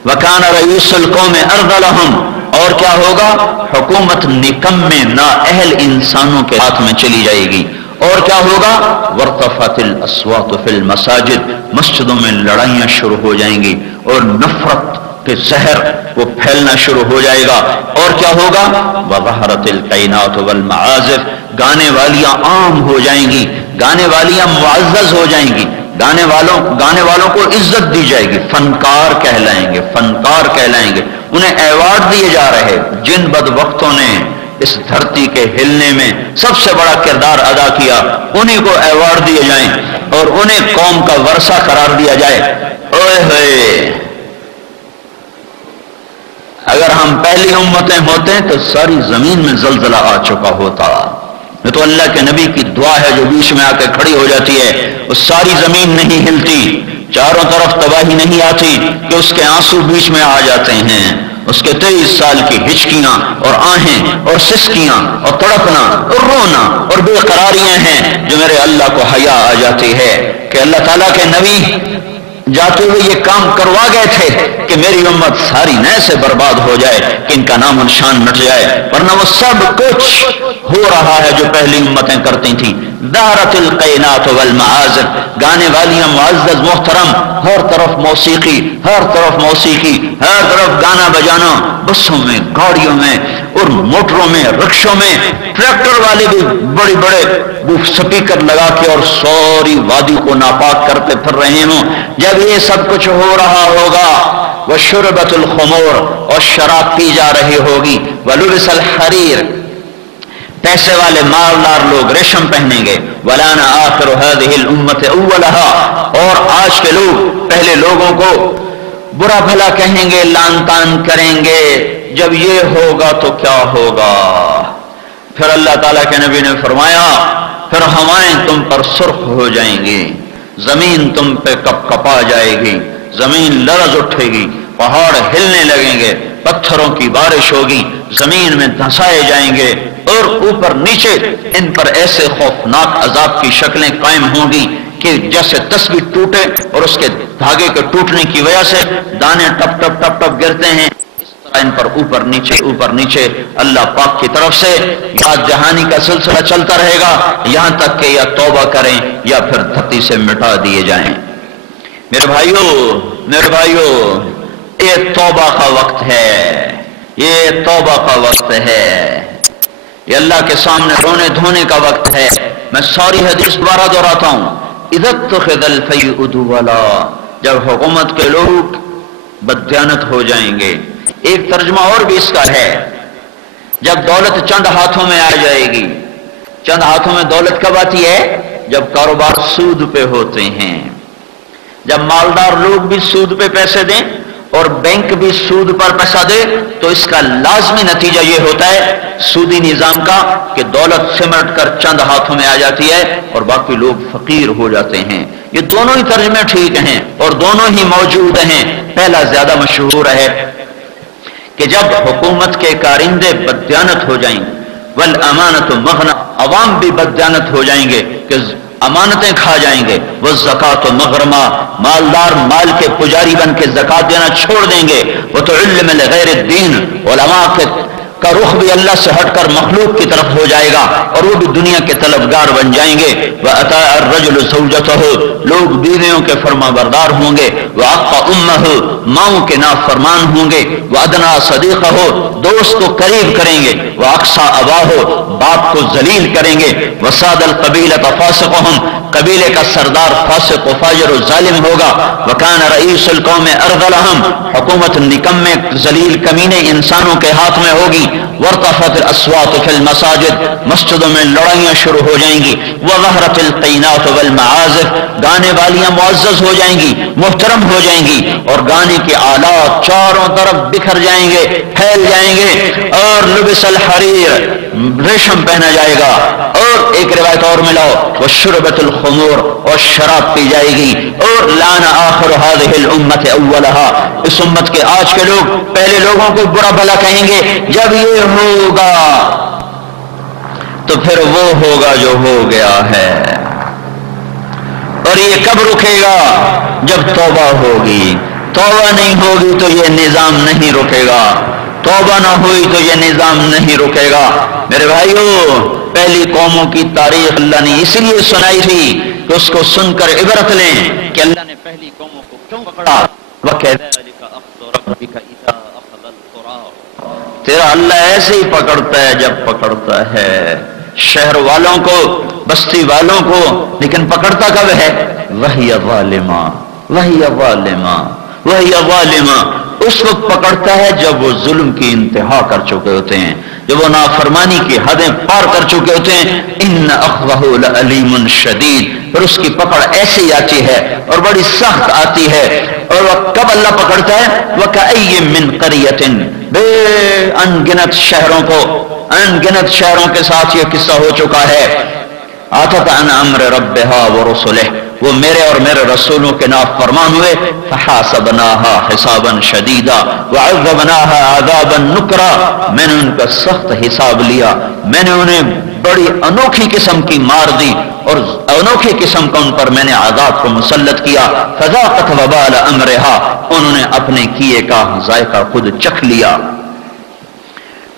وَكَانَ رَئِيسُ الْقَوْمِ أَرْذَلَهُمْ، اور کیا ہوگا؟ حکومت نکمے نااہل انسانوں کے ہاتھ میں چلی جائے گی۔ اور کیا ہوگا؟ وَارْتَفَعَتِ الْأَصْوَاتُ فِي الْمَسَاجِدِ، مسجدوں میں لڑائیاں شروع ہو جائیں گی اور نفرت کہ زہر وہ پھیلنا شروع ہو جائے گا۔ اور کیا ہوگا؟ وَظَهَرَتِ الْقَيْنَاتُ وَالْمَعَازِفُ، گانے والیاں عام ہو جائیں گی، گانے والیاں معزز ہو جائیں گی، گانے والوں کو عزت دی جائے گی، فنکار کہلائیں گے، فنکار کہلائیں گے، انہیں ایوارڈ دیے جا رہے۔ جن بدبختوں نے اس دھرتی کے ہلنے میں سب سے بڑا کردار ادا کیا انہیں کو ایوارڈ دیے جائیں اور انہیں قوم کا ورثہ قرار دیا جائے۔ اوئے ہوئے، اگر ہم پہلی امتیں ہوتے تو ساری زمین میں زلزلہ آ چکا ہوتا۔ یہ تو اللہ کے نبی کی دعا ہے جو بیچ میں آ کے کھڑی ہو جاتی ہے، وہ ساری زمین نہیں ہلتی، چاروں طرف تباہی نہیں آتی کہ اس کے آنسو بیچ میں آ جاتے ہیں، اس کے 23 سال کی ہچکیاں اور آہیں اور سسکیاں اور تڑپنا اور رونا اور بے قراریاں ہیں جو میرے اللہ کو حیا آ جاتی ہے کہ اللہ تعالیٰ کے نبی جاتے ہوئے یہ کام کروا گئے تھے کہ میری امت ساری نئے سے برباد ہو جائے، کہ ان کا نام و نشان مٹ جائے، ورنہ وہ سب کچھ ہو رہا ہے جو پہلی امتیں کرتی تھیں۔ دارت القینات والمعازف، گانے والیاں معزز محترم، ہر طرف موسیقی، ہر طرف موسیقی، ہر طرف گانا بجانا، بسوں میں، گاڑیوں میں اور موٹروں میں، رکشوں میں، ٹریکٹر والے بھی بڑے بڑے سپیکر لگا کے اور ساری وادی کو ناپاک کرتے پھر رہے ہوں۔ جب یہ سب کچھ ہو رہا ہوگا، وشربت الخمور، اور شراب پی جا رہی ہوگی، ولبس الحریر، پیسے والے مالدار لوگ ریشم پہنیں گے، وَلَانَ آخِرُ هَذِهِ الْأُمَّةِ أَوَّلَهَا، اور آج کے لوگ پہلے لوگوں کو برا بھلا کہیں گے، لان تان کریں گے۔ جب یہ ہوگا تو کیا ہوگا؟ پھر اللہ تعالیٰ کے نبی نے فرمایا پھر ہوائیں تم پر سرخ ہو جائیں گی، زمین تم پہ کپ کپا جائے گی، زمین لرز اٹھے گی، پہاڑ ہلنے لگیں گے، پتھروں کی بارش ہوگی، زمین میں دھنسائے جائیں گے، اور اوپر نیچے ان پر ایسے خوفناک عذاب کی شکلیں قائم ہوں گی کہ جیسے تسبیح ٹوٹے اور اس کے دھاگے کے ٹوٹنے کی وجہ سے دانے ٹپ ٹپ ٹپ ٹپ گرتے ہیں، اس طرح ان پر اوپر نیچے اللہ پاک کی طرف سے یاد جہانی کا سلسلہ چلتا رہے گا، یہاں تک کہ یا توبہ کریں یا پھر دھرتی سے مٹا دیے جائیں۔ میرے بھائیو، یہ توبہ کا وقت ہے، یہ توبہ کا وقت ہے۔ یہ اللہ کے سامنے رونے دھونے کا وقت ہے. میں ساری حدیث دوبارہ دہراتا ہوں. اذا اتخذ الفیء دولا، جب حکومت کے لوگ بددیانت ہو جائیں گے. ایک ترجمہ اور بھی اس کا ہے، جب دولت چند ہاتھوں میں آ جائے گی. چند ہاتھوں میں دولت کب آتی ہے؟ جب کاروبار سود پہ ہوتے ہیں، جب مالدار لوگ بھی سود پہ پیسے دیں اور بینک بھی سود پر پیسہ دے، تو اس کا لازمی نتیجہ یہ ہوتا ہے سودی نظام کا کہ دولت سمٹ کر چند ہاتھوں میں آ جاتی ہے اور باقی لوگ فقیر ہو جاتے ہیں. یہ دونوں ہی ترجمے ٹھیک ہیں اور دونوں ہی موجود ہیں. پہلا زیادہ مشہور ہے کہ جب حکومت کے کارندے بددیانت ہو جائیں، والامانۃ مغنم، عوام بھی بددیانت ہو جائیں گے کہ امانتیں کھا جائیں گے. والزکاۃ مغرمہ، مالدار مال کے پجاری بن کے زکات دینا چھوڑ دیں گے. وتعلم لغیر الدین، علماء کا رخ بھی اللہ سے ہٹ کر مخلوق کی طرف ہو جائے گا اور وہ بھی دنیا کے طلبگار بن جائیں گے. وَأَطَاعَ الرَّجُلُ زَوْجَتَهُ، لوگ بیویوں کے فرما بردار ہوں گے. وَعَقَّ أُمَّهُ، ماؤں کے نافرمان ہوں گے. وَأَدْنَىٰ صَدِيقَهُ، دوست کو قریب کریں گے. وَأَقْصَىٰ أَبَاهُ، باپ کو ذلیل کریں گے. وَسَادَ الْقَبِيلَةَ فَاسِقُهُمْ، قبیلے کا سردار فاسق و فاجر و ظالم ہوگا. وَكَانَ رَئِيسُ الْقَوْمِ أَرْذَلَهُمْ، حکومت نکمے ذلیل کمینے انسانوں کے ہاتھ میں ہوگی. وارتفعت الاصوات فی المساجد، مسجدوں میں لڑائیاں شروع ہو جائیں گی. وظہرت القینات والمعازف، گانے والیاں معزز ہو جائیں گی، محترم ہو جائیں گی اور گانے کے آلات چاروں طرف بکھر جائیں گے، پھیل جائیں گے. اور لبس الحریر، ریشم پہنا جائے گا. اور ایک روایت اور ملاؤ، وشربت الخمور، اور شراب پی جائے گی. اور لعن آخر هذه الامة اولها، اس امت کے آج کے لوگ پہلے لوگوں کو برا بھلا کہیں گے. جب یہ ہوگا تو پھر وہ ہوگا جو ہو گیا ہے. اور یہ کب رکے گا؟ جب توبہ ہوگی. توبہ نہیں ہوگی تو یہ نظام نہیں رکے گا. توبہ نہ ہوئی تو یہ نظام نہیں رکے گا. میرے بھائیو، پہلی قوموں کی تاریخ اللہ نے اسی لیے سنائی تھی کہ اس کو سن کر عبرت لیں کہ اللہ نے پہلی قوموں کو کیوں پکڑا. وَكَذَلِكَ أَخْذُ رَبِّكَ إِذَا أَخَذَ الْقُرَىٰ، تیرا اللہ ایسے ہی پکڑتا ہے جب پکڑتا ہے شہر والوں کو، بستی والوں کو، لیکن پکڑتا کب ہے؟ وَهِيَ ظَالِمَةٌ وَهِيَ ظَالِمَةٌ وَهِيَ ظَالِمَةٌ، اس وقت پکڑتا ہے جب وہ ظلم کی انتہا کر چکے ہوتے ہیں، جب وہ نافرمانی کی حدیں پار کر چکے ہوتے ہیں. ان اخذہ لعلیم شدید، پھر اس کی پکڑ ایسی آتی ہے اور بڑی سخت آتی ہے. اور وہ کب اللہ پکڑتا ہے؟ وَكَأَيٍّ مِّن قَرْيَةٍ، بے انگنت شہروں کو، انگنت شہروں کے ساتھ یہ قصہ ہو چکا ہے. آتت عن امر ربها ورسلہ، وہ میرے اور میرے رسولوں کے نافرمان ہوئے. فحاسبناها حسابا شدیدا وعذبناها عذابا نکرا، میں نے ان کا سخت حساب لیا، میں نے انہیں بڑی انوکھی قسم کی مار دی اور انوکھی قسم کا ان پر میں نے عذاب کو مسلط کیا. فذاقت وبال امرها، انہوں نے اپنے کیے کا ذائقہ خود چکھ لیا.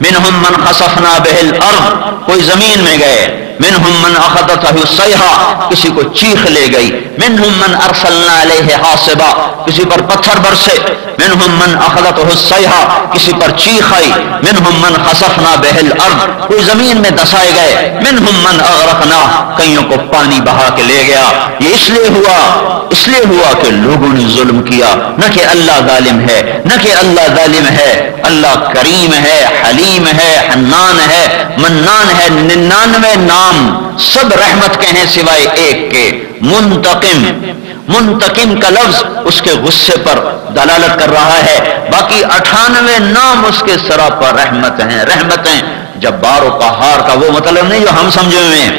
منہم من خسفنا بہ الارض، کوئی زمین میں گئے. منہم من اخذتہ الصیحہ، کسی کو چیخ لے گئی. منہم من ارسلنا علیہ حاصبا، کسی پر پتھر برسے. منہم من اخذتہ الصیحہ، کسی پر چیخ آئی. منہم من خسفنا بہ الارض، کوئی زمین میں دسائے گئے. منہم من اغرقنا، کئیوں کو پانی بہا کے لے گیا. یہ اس لیے ہوا کہ لوگوں نے ظلم کیا، نہ کہ اللہ ظالم ہے، نہ کہ اللہ ظالم ہے. اللہ کریم ہے، حلیم ہے، حنان ہے، منان ہے. 99 نام سب رحمت کے ہیں سوائے ایک کے، منتقم. منتقم کا لفظ اس کے غصے پر دلالت کر رہا ہے، باقی 98 نام اس کے سراپا رحمت ہیں. رحمتیں جبار و قہار کا وہ مطلب نہیں جو ہم سمجھے ہوئے ہیں.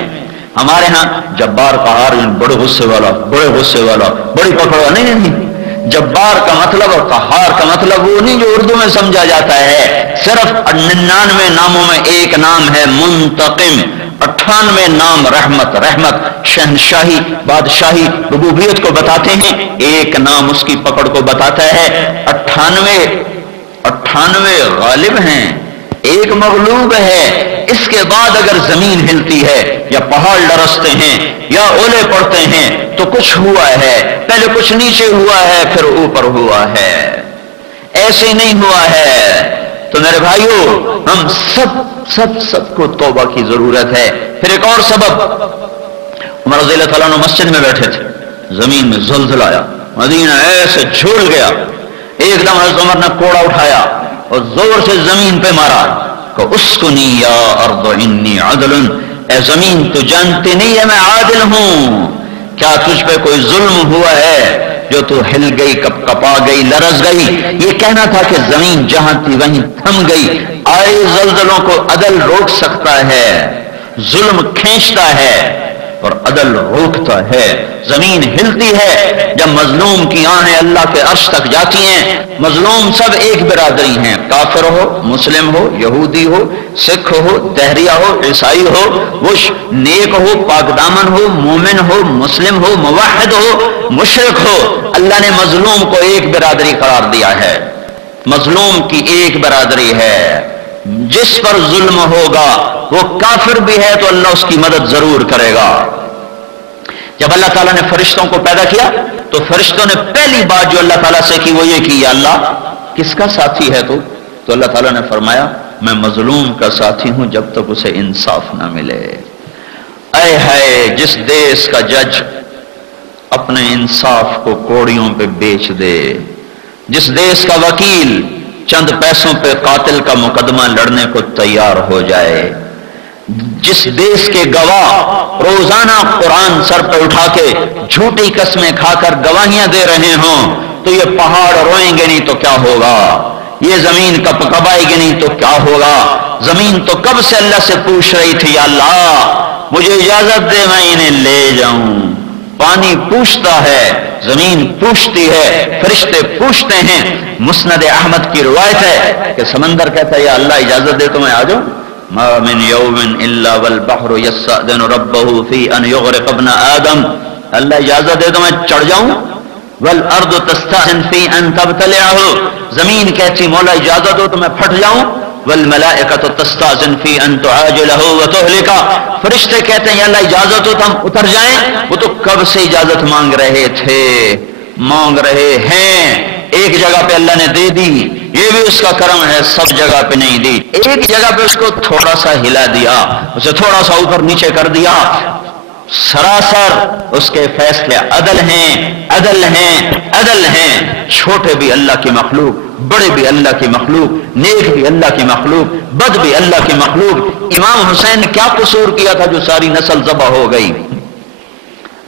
ہمارے ہاں جبار قہار بڑے غصے والا، بڑے غصے والا، بڑی پکڑوا، نہیں. جبار کا مطلب اور قہار کا مطلب وہ نہیں جو اردو میں سمجھا جاتا ہے. صرف 99 ناموں میں ایک نام ہے منتقم. 98 نام رحمت، شہنشاہی، بادشاہی، ربوبیت کو بتاتے ہیں. ایک نام اس کی پکڑ کو بتاتا ہے. 98 غالب ہیں، ایک مغلوب ہے. اس کے بعد اگر زمین ہلتی ہے یا پہاڑ لرزتے ہیں یا اولے پڑتے ہیں تو کچھ ہوا ہے. پہلے کچھ نیچے ہوا ہے پھر اوپر ہوا ہے، ایسے نہیں ہوا ہے. تو میرے بھائیوں ہم سب کو توبہ کی ضرورت ہے. پھر ایک اور سبب، عمر رضی اللہ تعالیٰ عنہ مسجد میں بیٹھے تھے، زمین میں زلزلہ آیا، مدینہ ایسے جھول گیا. ایک دم حضرت عمر نے کوڑا اٹھایا اور زور سے زمین پہ مارا کہ اسکنی یا ارض انی عدل، اے زمین تو جانتی نہیں ہے میں عادل ہوں، کیا تجھ پہ کوئی ظلم ہوا ہے جو تو ہل گئی، کپا گئی، لرز گئی؟ یہ کہنا تھا کہ زمین جہاں تھی وہیں تھم گئی. آئے زلزلوں کو عدل روک سکتا ہے، ظلم کھینچتا ہے اور عدل روکتا ہے. زمین ہلتی ہے جب مظلوم کی آنکھیں اللہ کے عرش تک جاتی ہیں. مظلوم سب ایک برادری ہیں، کافر ہو، مسلم ہو، یہودی ہو، سکھ ہو، دہریہ ہو، عیسائی ہو، وہ نیک ہو، پاک دامن ہو، مومن ہو، مسلم ہو، موحد ہو، مشرک ہو، اللہ نے مظلوم کو ایک برادری قرار دیا ہے. مظلوم کی ایک برادری ہے. جس پر ظلم ہوگا وہ کافر بھی ہے تو اللہ اس کی مدد ضرور کرے گا. جب اللہ تعالیٰ نے فرشتوں کو پیدا کیا تو فرشتوں نے پہلی بات جو اللہ تعالیٰ سے کی وہ یہ کی، یا اللہ کس کا ساتھی ہے تو اللہ تعالیٰ نے فرمایا میں مظلوم کا ساتھی ہوں جب تک اسے انصاف نہ ملے. اے ہے جس دیس کا جج اپنے انصاف کو کوڑیوں پہ بیچ دے، جس دیس کا وکیل چند پیسوں پہ قاتل کا مقدمہ لڑنے کو تیار ہو جائے، جس دیس کے گواہ روزانہ قرآن سر پہ اٹھا کے جھوٹی قسمیں کھا کر گواہیاں دے رہے ہوں، تو یہ پہاڑ روئیں گے نہیں تو کیا ہوگا، یہ زمین کب کبائے گی نہیں تو کیا ہوگا. زمین تو کب سے اللہ سے پوچھ رہی تھی یا اللہ مجھے اجازت دے میں انہیں لے جاؤں. پانی پوچھتا ہے، زمین پوچھتی ہے، فرشتے پوچھتے ہیں. مسند احمد کی روایت ہے کہ سمندر کہتا ہے یا اللہ اجازت دے تو میں آ جاؤں. ما من یوم الا والبحر یستأذن ربه فی ان یغرق ابن آدم، اللہ اجازت دے تو میں چڑھ جاؤں. والارض تستأذن فی ان تبتلعه، زمین کہتی مولا اجازت ہو تو میں پھٹ جاؤں. والملائکۃ تستأذن فی ان تعاجلہ وتہلکہ، فرشتے کہتے ہیں یا اللہ اجازت ہو تو ہم اتر جائیں. وہ تو کب سے اجازت مانگ رہے تھے، مانگ رہے ہیں. ایک جگہ پہ اللہ نے دے دی، یہ بھی اس کا کرم ہے، سب جگہ پہ نہیں دی. ایک جگہ پہ اس کو تھوڑا سا ہلا دیا، اسے تھوڑا سا اوپر نیچے کر دیا. سراسر اس کے فیصلے عدل ہیں، عدل ہیں، عدل ہیں. چھوٹے بھی اللہ کی مخلوق، بڑے بھی اللہ کی مخلوق، نیک بھی اللہ کی مخلوق، بد بھی اللہ کی مخلوق. امام حسین نے کیا قصور کیا تھا جو ساری نسل ذبح ہو گئی؟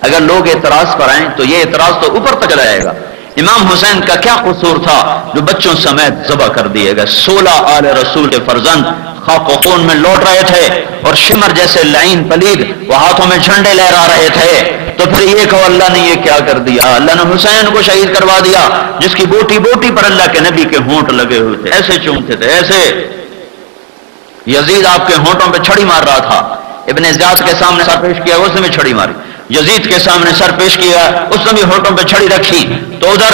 اگر لوگ اعتراض پر آئیں تو یہ اعتراض تو اوپر تک جائے گا. امام حسین کا کیا قصور تھا جو بچوں سمیت ذبح کر دیے گئے؟ 16 آل رسول کے فرزند خاک و خون میں لوٹ رہے تھے اور شمر جیسے لعین پلید وہ ہاتھوں میں جھنڈے لہرا رہے تھے. تو پھر یہ کہو اللہ نے یہ کیا کر دیا؟ اللہ نے حسین کو شہید کروا دیا جس کی بوٹی بوٹی پر اللہ کے نبی کے ہونٹ لگے ہوئے تھے، ایسے چومتے تھے ایسے. یزید آپ کے ہونٹوں پہ چھڑی مار رہا تھا، ابن زیاد کے سامنے سر پیش کیا اس نے بھی چھڑی ماری، یزید کے سامنے سر پیش کیا اس نے بھی ہونٹوں پہ چھڑی رکھی. تو ادھر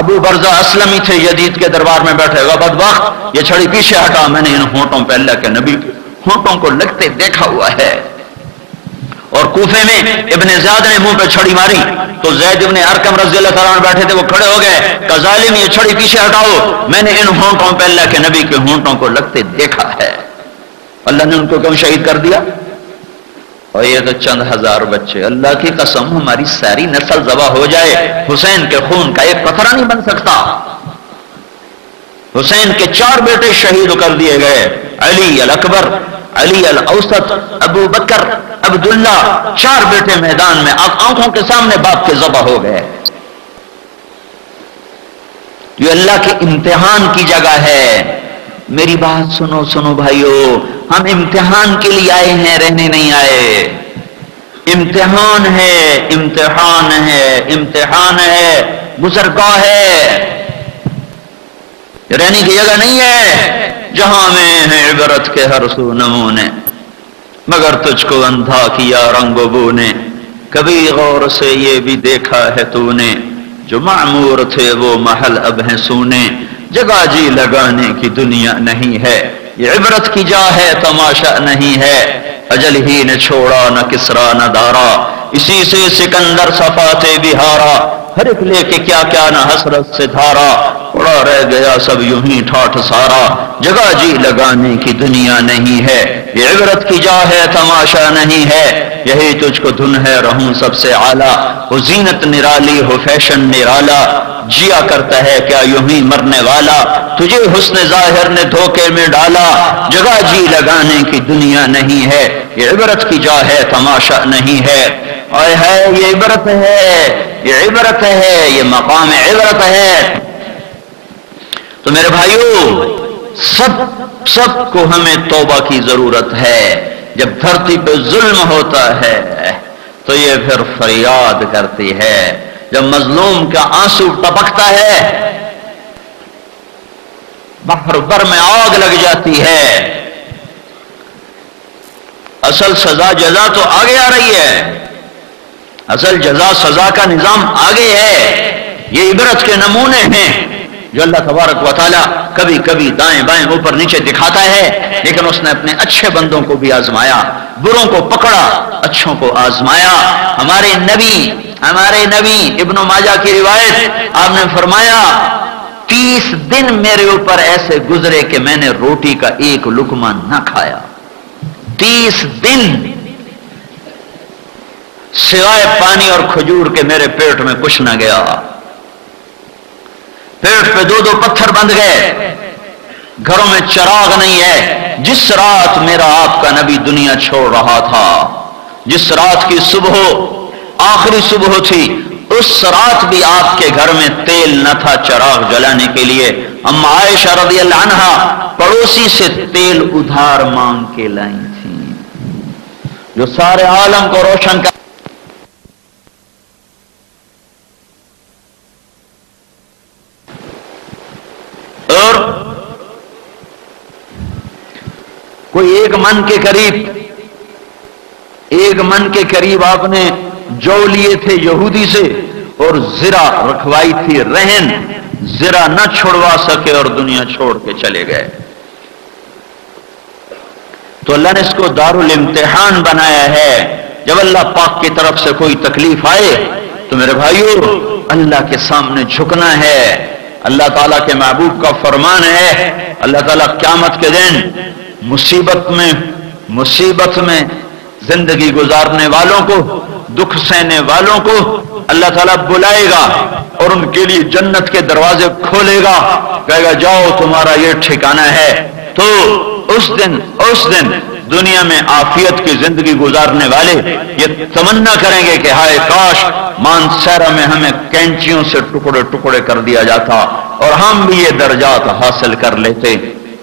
ابو برزہ اسلمی تھے یزید کے دربار میں بیٹھے گا، بدبخت یہ چھڑی پیچھے ہٹا، میں نے ان ہونٹوں پہ اللہ کے نبی کے ہونٹوں کو لگتے دیکھا ہوا ہے. اور کوفے میں ابن زیاد نے منہ پہ چھڑی ماری تو زید ابن ارقم رضی اللہ تعالیٰ عنہ بیٹھے تھے، وہ کھڑے ہو گئے کہ ظالم یہ چھڑی پیچھے ہٹاؤ، میں نے ان ہونٹوں پہ اللہ کے نبی کے ہونٹوں کو لگتے دیکھا ہے. اللہ نے ان کو کیوں شہید کر دیا؟ اور یہ تو چند ہزار بچے، اللہ کی قسم ہماری ساری نسل ذبح ہو جائے حسین کے خون کا ایک قطرہ نہیں بن سکتا. حسین کے 4 بیٹے شہید کر دیے گئے، علی الاکبر، علی الاوسط، ابو بکر، عبداللہ، 4 بیٹے میدان میں آنکھوں کے سامنے باپ کے ذبح ہو گئے. یہ اللہ کے امتحان کی جگہ ہے. میری بات سنو بھائیو، ہم امتحان کے لیے آئے ہیں، رہنے نہیں آئے. امتحان ہے، امتحان ہے، امتحان ہے، گزرگاہ ہے، رہنے کی جگہ نہیں ہے. جہاں میں ہے عبرت کے ہر سو نمونے، مگر تجھ کو اندھا کیا رنگ و بو نے. کبھی غور سے یہ بھی دیکھا ہے تو نے، جو معمور تھے وہ محل اب ہیں سونے. جگہ جی لگانے کی دنیا نہیں ہے، یہ عبرت کی جا ہے، تماشا نہیں ہے. اجل ہی نے چھوڑا نہ کسرا نہ دارا، اسی سے سکندر صفات بہارا. ہر ایک لے کے کیا کیا نہ حسرت سے دھارا، پڑا رہ گیا سب یوں ہی ٹھاٹھ سارا، جگہ جی لگانے کی دنیا نہیں ہے، یہ عبرت کی جا ہے تماشا نہیں ہے، یہی تجھ کو دھن ہے رہوں سب سے اعلیٰ، ہو زینت نرالی ہو فیشن نرالا، جیا کرتا ہے کیا یوں ہی مرنے والا، تجھے حسن ظاہر نے دھوکے میں ڈالا، جگہ جی لگانے کی دنیا نہیں ہے، یہ عبرت کی جا ہے تماشا نہیں ہے، اے ہے یہ عبرت ہے، یہ عبرت ہے، یہ مقام عبرت ہے۔ تو میرے بھائیو، سب کو ہمیں توبہ کی ضرورت ہے۔ جب دھرتی پہ ظلم ہوتا ہے تو یہ پھر فریاد کرتی ہے، جب مظلوم کا آنسو ٹپکتا ہے بحر بر میں آگ لگ جاتی ہے۔ اصل سزا جزا تو آگے آ رہی ہے، اصل جزا سزا کا نظام آگے ہے۔ یہ عبرت کے نمونے ہیں جو اللہ تبارک و تعالیٰ کبھی کبھی دائیں بائیں اوپر نیچے دکھاتا ہے، لیکن اس نے اپنے اچھے بندوں کو بھی آزمایا، بروں کو پکڑا، اچھوں کو آزمایا۔ ہمارے نبی ابن ماجہ کی روایت، آپ نے فرمایا 30 دن میرے اوپر ایسے گزرے کہ میں نے روٹی کا ایک لقمہ نہ کھایا۔ 30 دن سوائے پانی اور کھجور کے میرے پیٹ میں کچھ نہ گیا، پیٹ پہ 2 پتھر بند گئے، گھروں میں چراغ نہیں ہے۔ جس رات میرا آپ کا نبی دنیا چھوڑ رہا تھا، جس رات کی صبح آخری صبح تھی، اس رات بھی آپ کے گھر میں تیل نہ تھا چراغ جلانے کے لیے۔ اما عائشہ رضی اللہ عنہا پڑوسی سے تیل ادھار مانگ کے لائی تھی، جو سارے عالم کو روشن کر اور کوئی ایک من کے قریب آپ نے جو لیے تھے یہودی سے، اور زرہ رکھوائی تھی رہن، زرہ نہ چھوڑوا سکے اور دنیا چھوڑ کے چلے گئے۔ تو اللہ نے اس کو دارالامتحان بنایا ہے۔ جب اللہ پاک کی طرف سے کوئی تکلیف آئے تو میرے بھائیو اللہ کے سامنے جھکنا ہے۔ اللہ تعالیٰ کے محبوب کا فرمان ہے، اللہ تعالیٰ قیامت کے دن مصیبت میں زندگی گزارنے والوں کو، دکھ سہنے والوں کو اللہ تعالیٰ بلائے گا اور ان کے لیے جنت کے دروازے کھولے گا، کہے گا جاؤ تمہارا یہ ٹھکانہ ہے۔ تو اس دن دنیا میں عافیت کی زندگی گزارنے والے یہ تمنا کریں گے کہ ہائے کاش مانسیرا میں ہمیں کینچیوں سے ٹکڑے ٹکڑے کر دیا جاتا اور ہم بھی یہ درجات حاصل کر لیتے۔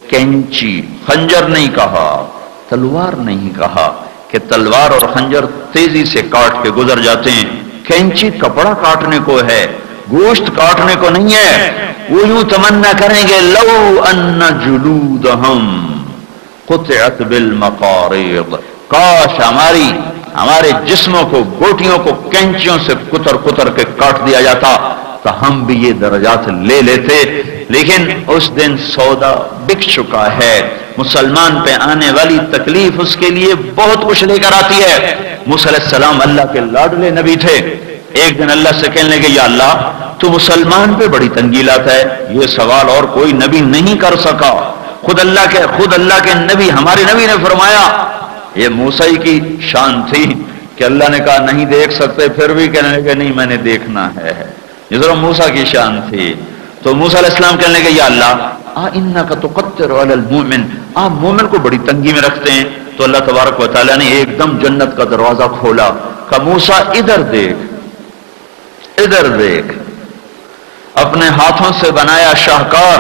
کینچی، خنجر نہیں کہا، تلوار نہیں کہا، کہ تلوار اور خنجر تیزی سے کاٹ کے گزر جاتے ہیں، کینچی کپڑا کاٹنے کو ہے، گوشت کاٹنے کو نہیں ہے۔ وہ یوں تمنا کریں گے لو ان جلودہم قطعت بالمقارض، کاش ہمارے جسموں کو، بوٹیوں کو کینچیوں سے کتر کتر کے کاٹ دیا جاتا تو ہم بھی یہ درجات لے لیتے۔ لیکن اس دن سودا بک چکا ہے، مسلمان پہ آنے والی تکلیف اس کے لیے بہت کچھ لے کر آتی ہے۔ موسیٰ علیہ السلام اللہ کے لاڈلے نبی تھے، ایک دن اللہ سے کہنے لگے یا اللہ تو مسلمان پہ بڑی تنگی لاتا ہے، یہ سوال اور کوئی نبی نہیں کر سکا۔ خود اللہ کے نبی، ہمارے نبی نے فرمایا، یہ موسیٰ کی شان تھی کہ اللہ نے کہا نہیں دیکھ سکتے، پھر بھی کہنے لگے نہیں میں نے دیکھنا ہے، یہ ذرا موسیٰ کی شان تھی۔ تو موسیٰ علیہ السلام کہنے لگے یا اللہ انک تقتر علی المؤمن، آپ مومن کو بڑی تنگی میں رکھتے ہیں۔ تو اللہ تبارک و تعالیٰ نے ایک دم جنت کا دروازہ کھولا، کہا موسیٰ ادھر دیکھ، اپنے ہاتھوں سے بنایا شاہکار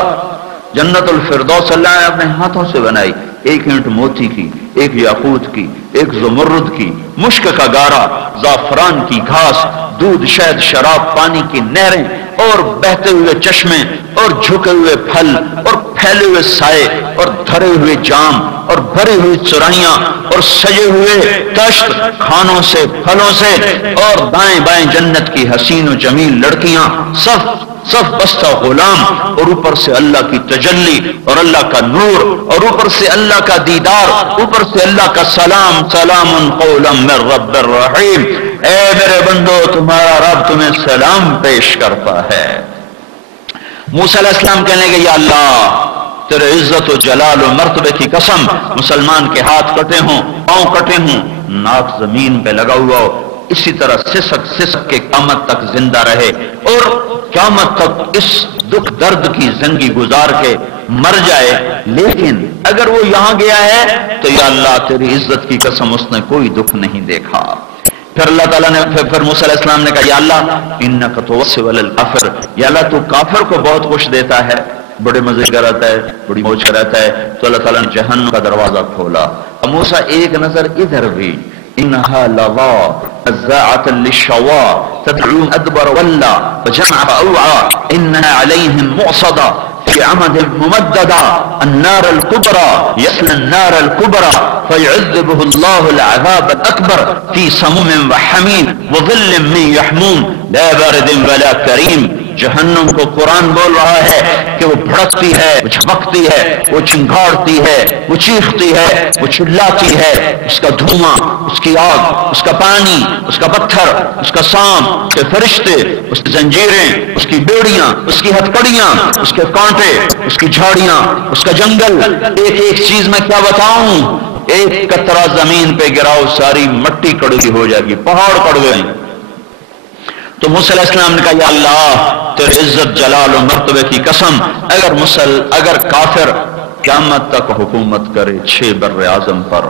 جنت الفردوس اللہ نے اپنے ہاتھوں سے بنائی، ایک اینٹ موتی کی، ایک یاقوت کی، ایک زمرد کی، مشک کا گارا، زعفران کی گھاس، دودھ، شہد، شراب، پانی کی نہریں اور بہتے ہوئے چشمے اور جھکے ہوئے پھل اور پھیلے ہوئے سائے اور دھرے ہوئے جام اور بھری ہوئی چرائیاں اور سجے ہوئے تشت کھانوں سے پھلوں سے اور دائیں بائیں جنت کی حسین و جمیل لڑکیاں، صف بستہ غلام، اور اوپر سے اللہ کی تجلی اور اللہ کا نور اور اوپر سے اللہ کا دیدار، اوپر سے اللہ کا سلام، سلام قولا من رب الرحیم۔ اے میرے بندو تمہارا رب تمہیں سلام پیش کرتا ہے۔ موسیٰ علیہ السلام کہنے لگے یا اللہ تیرے عزت و جلال و مرتبے کی قسم، مسلمان کے ہاتھ کٹے ہوں، پاؤں کٹے ہوں، ناک زمین پہ لگا ہوا ہو، اسی طرح سسک کے قیامت تک زندہ رہے اور قیامت تک اس دکھ درد کی زندگی گزار کے مر جائے، لیکن اگر وہ یہاں گیا ہے تو یا اللہ تیری عزت کی قسم اس نے کوئی دکھ نہیں دیکھا۔ پھر اللہ تعالیٰ نے پھر موسیٰ علیہ السلام نے کہا یا اللہ انک توسع الکافر، یا اللہ تو کافر کو بہت کچھ دیتا ہے، بڑے مزے کراتا ہے، بڑی موج کراتا ہے، تو اللہ تعالیٰ نے جہنم کا دروازہ کھولا۔ موسیٰ ایک نظر ادھر بھی، انہا لظا نزاعۃ للشوا تدعو ادبر ولا وجمع فاوعى انها عليهم مؤصدة في عمد ممددة النار الكبرى يصلى النار الكبرى فيعذبه الله العذاب الأكبر في سموم وحميم وظل من يحموم لا بارد ولا كريم۔ جہنم کو قرآن بول رہا ہے کہ وہ بھڑکتی ہے، وہ جھپکتی ہے، وہ چنگھاڑتی ہے، وہ چیختی ہے، وہ چلاتی ہے، اس کا دھواں، اس کی آگ، اس کا پانی، اس کا پتھر، اس کا سانپ، اس کے فرشتے، اس کی زنجیریں، اس کی بیڑیاں، اس کی ہتکڑیاں، اس کے کانٹے، اس کی جھاڑیاں، اس کا جنگل، ایک ایک چیز میں کیا بتاؤں، ایک قطرہ زمین پہ گراؤ ساری مٹی کڑوی ہو جائے گی، پہاڑ کڑوے ہیں۔ تو موسیٰ علیہ السلام نے کہا یا اللہ تیرے عزت جلال و مرتبے کی قسم، اگر کافر قیامت تک حکومت کرے 6 بر اعظم پر،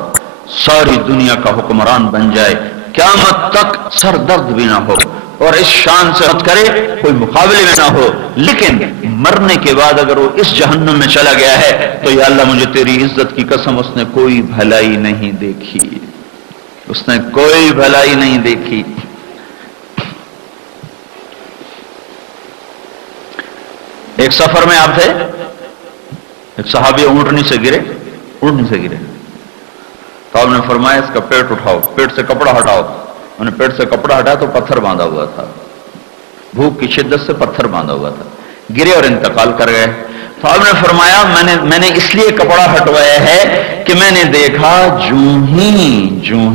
ساری دنیا کا حکمران بن جائے، قیامت تک سر درد بھی نہ ہو اور اس شان سے مت کرے کوئی مقابلے میں نہ ہو، لیکن مرنے کے بعد اگر وہ اس جہنم میں چلا گیا ہے تو یا اللہ مجھے تیری عزت کی قسم اس نے کوئی بھلائی نہیں دیکھی، اس نے کوئی بھلائی نہیں دیکھی۔ ایک سفر میں آپ تھے، ایک صحابی اونٹنی سے گرے تو آپ نے فرمایا اس کا پیٹ اٹھاؤ، پیٹ سے کپڑا ہٹاؤ۔ انہوں نے پیٹ سے کپڑا ہٹایا تو پتھر باندھا ہوا تھا، بھوک کی شدت سے پتھر باندھا ہوا تھا، گرے اور انتقال کر گئے۔ تو آپ نے فرمایا میں نے اس لیے کپڑا ہٹوایا ہے کہ میں نے دیکھا جوں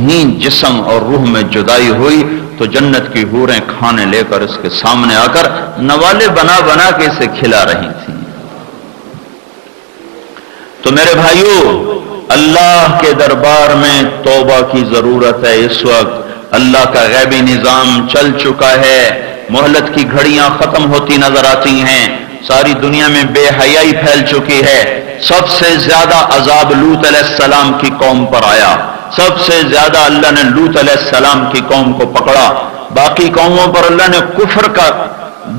ہی جسم اور روح میں جدائی ہوئی تو جنت کی حوریں کھانے لے کر اس کے سامنے آ کر نوالے بنا بنا کے اسے کھلا رہی تھیں۔ تو میرے بھائیو اللہ کے دربار میں توبہ کی ضرورت ہے۔ اس وقت اللہ کا غیبی نظام چل چکا ہے، مہلت کی گھڑیاں ختم ہوتی نظر آتی ہیں، ساری دنیا میں بے حیائی پھیل چکی ہے۔ سب سے زیادہ عذاب لوط علیہ السلام کی قوم پر آیا، سب سے زیادہ اللہ نے لوط علیہ السلام کی قوم کو پکڑا، باقی قوموں پر اللہ نے کفر کا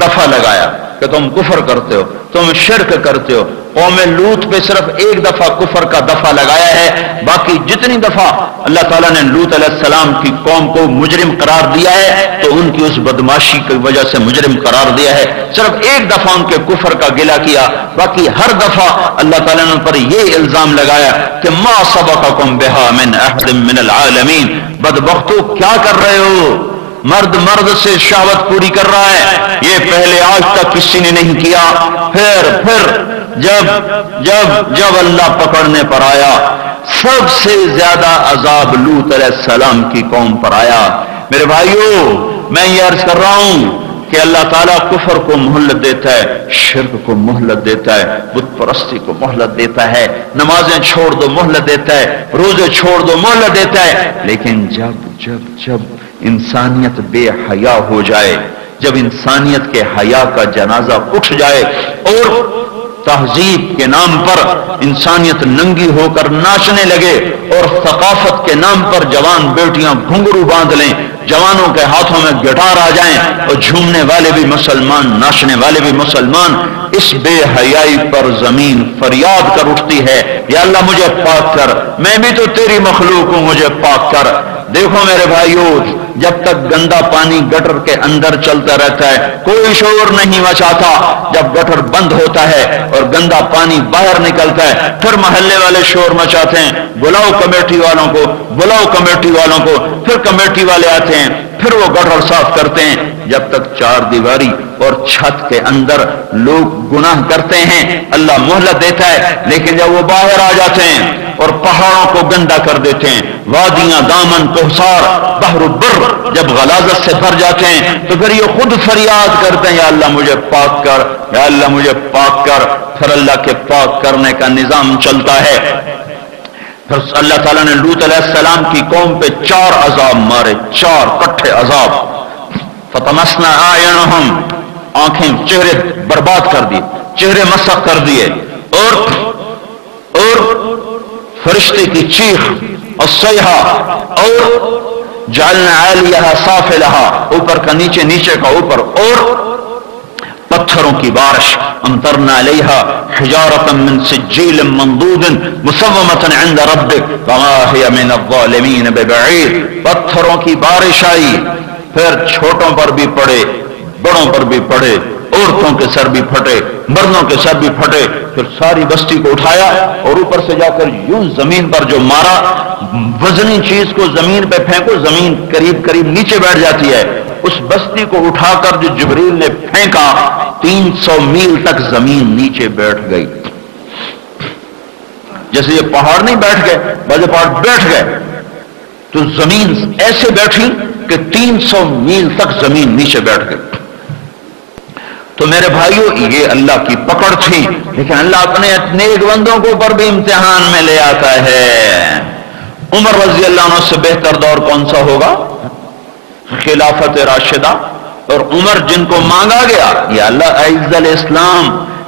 دفعہ لگایا کہ تم کفر کرتے ہو، تم شرک کرتے ہو۔ قوم لوط پہ صرف ایک دفعہ کفر کا دفعہ لگایا ہے، باقی جتنی دفعہ اللہ تعالیٰ نے لوط علیہ السلام کی قوم کو مجرم قرار دیا ہے تو ان کی اس بدماشی کی وجہ سے مجرم قرار دیا ہے، صرف ایک دفعہ ان کے کفر کا گلہ کیا، باقی ہر دفعہ اللہ تعالیٰ نے ان پر یہ الزام لگایا کہ ما سبقکم بہا من احد من العالمین، بدبختو کیا کر رہے ہو، مرد سے شہوت پوری کر رہا ہے، یہ پہلے آج تک کسی نے نہیں کیا۔ پھر جب اللہ پکڑنے پر آیا سب سے زیادہ عذاب لوط علیہ السلام کی قوم پر آیا۔ میرے بھائیو میں یہ عرض کر رہا ہوں کہ اللہ تعالیٰ کفر کو مہلت دیتا ہے، شرک کو مہلت دیتا ہے، بت پرستی کو مہلت دیتا ہے، نمازیں چھوڑ دو مہلت دیتا ہے، روزے چھوڑ دو مہلت دیتا ہے، لیکن جب انسانیت بے حیا ہو جائے، جب انسانیت کے حیا کا جنازہ اٹھ جائے اور تہذیب کے نام پر انسانیت ننگی ہو کر ناچنے لگے اور ثقافت کے نام پر جوان بیٹیاں گھنگرو باندھ لیں، جوانوں کے ہاتھوں میں گٹار آ جائیں اور جھومنے والے بھی مسلمان، ناچنے والے بھی مسلمان، اس بے حیائی پر زمین فریاد کر اٹھتی ہے یا اللہ مجھے پاک کر، میں بھی تو تیری مخلوق ہوں، مجھے پاک کر۔ دیکھو میرے بھائیوں، جب تک گندا پانی گٹر کے اندر چلتا رہتا ہے کوئی شور نہیں مچاتا، جب گٹر بند ہوتا ہے اور گندا پانی باہر نکلتا ہے پھر محلے والے شور مچاتے ہیں، بلاؤ کمیٹی والوں کو، بلاؤ کمیٹی والوں کو، پھر کمیٹی والے آتے ہیں، پھر وہ گٹر صاف کرتے ہیں۔ جب تک چار دیواری اور چھت کے اندر لوگ گناہ کرتے ہیں اللہ مہلت دیتا ہے، لیکن جب وہ باہر آ جاتے ہیں اور پہاڑوں کو گندا کر دیتے ہیں، وادیاں، دامن، کوہسار، بحر بر جب غلاظت سے بھر جاتے ہیں تو پھر یہ خود فریاد کرتے ہیں یا اللہ مجھے پاک کر، یا اللہ مجھے پاک کر۔ پھر اللہ کے پاک کرنے کا نظام چلتا ہے۔ پھر اللہ تعالیٰ نے لوط علیہ السلام کی قوم پہ 4 عذاب مارے، 4 کٹھے عذاب۔ فطمسنا اعینہم، آنکھیں، چہرے برباد کر دیے، چہرے مسخ کر دیے، اور فرشتے کی چیخ اور صیحہ، اور جعلنا عالیہا سافلہا، اوپر کا نیچے، نیچے کا اوپر، اور پتھروں کی بارش، امطرنا علیہا حجارۃ من سجیل منضود مسومۃ عند ربک وما ہی من الظالمین ببعید، پتھروں کی بارش آئی، پھر چھوٹوں پر بھی پڑے، بڑوں پر بھی پڑے، عورتوں کے سر بھی پھٹے، مردوں کے سر بھی پھٹے، پھر ساری بستی کو اٹھایا اور اوپر سے جا کر یوں زمین پر جو مارا، وزنی چیز کو زمین پہ پھینکو، زمین قریب قریب نیچے بیٹھ جاتی ہے، اس بستی کو اٹھا کر جو جبریل نے پھینکا 300 میل تک زمین نیچے بیٹھ گئی۔ جیسے یہ پہاڑ نہیں بیٹھ گئے، بڑے پہاڑ بیٹھ گئے، تو زمین ایسے بیٹھی کہ 300 میل تک زمین نیچے بیٹھ گئی۔ تو میرے بھائیوں یہ اللہ کی پکڑ تھی، لیکن اللہ اپنے نیک بندوں کو پر بھی امتحان میں لے آتا ہے۔ عمر رضی اللہ عنہ سے بہتر دور کون سا ہوگا؟ خلافت راشدہ، اور عمر جن کو مانگا گیا یا اللہ اعز الاسلام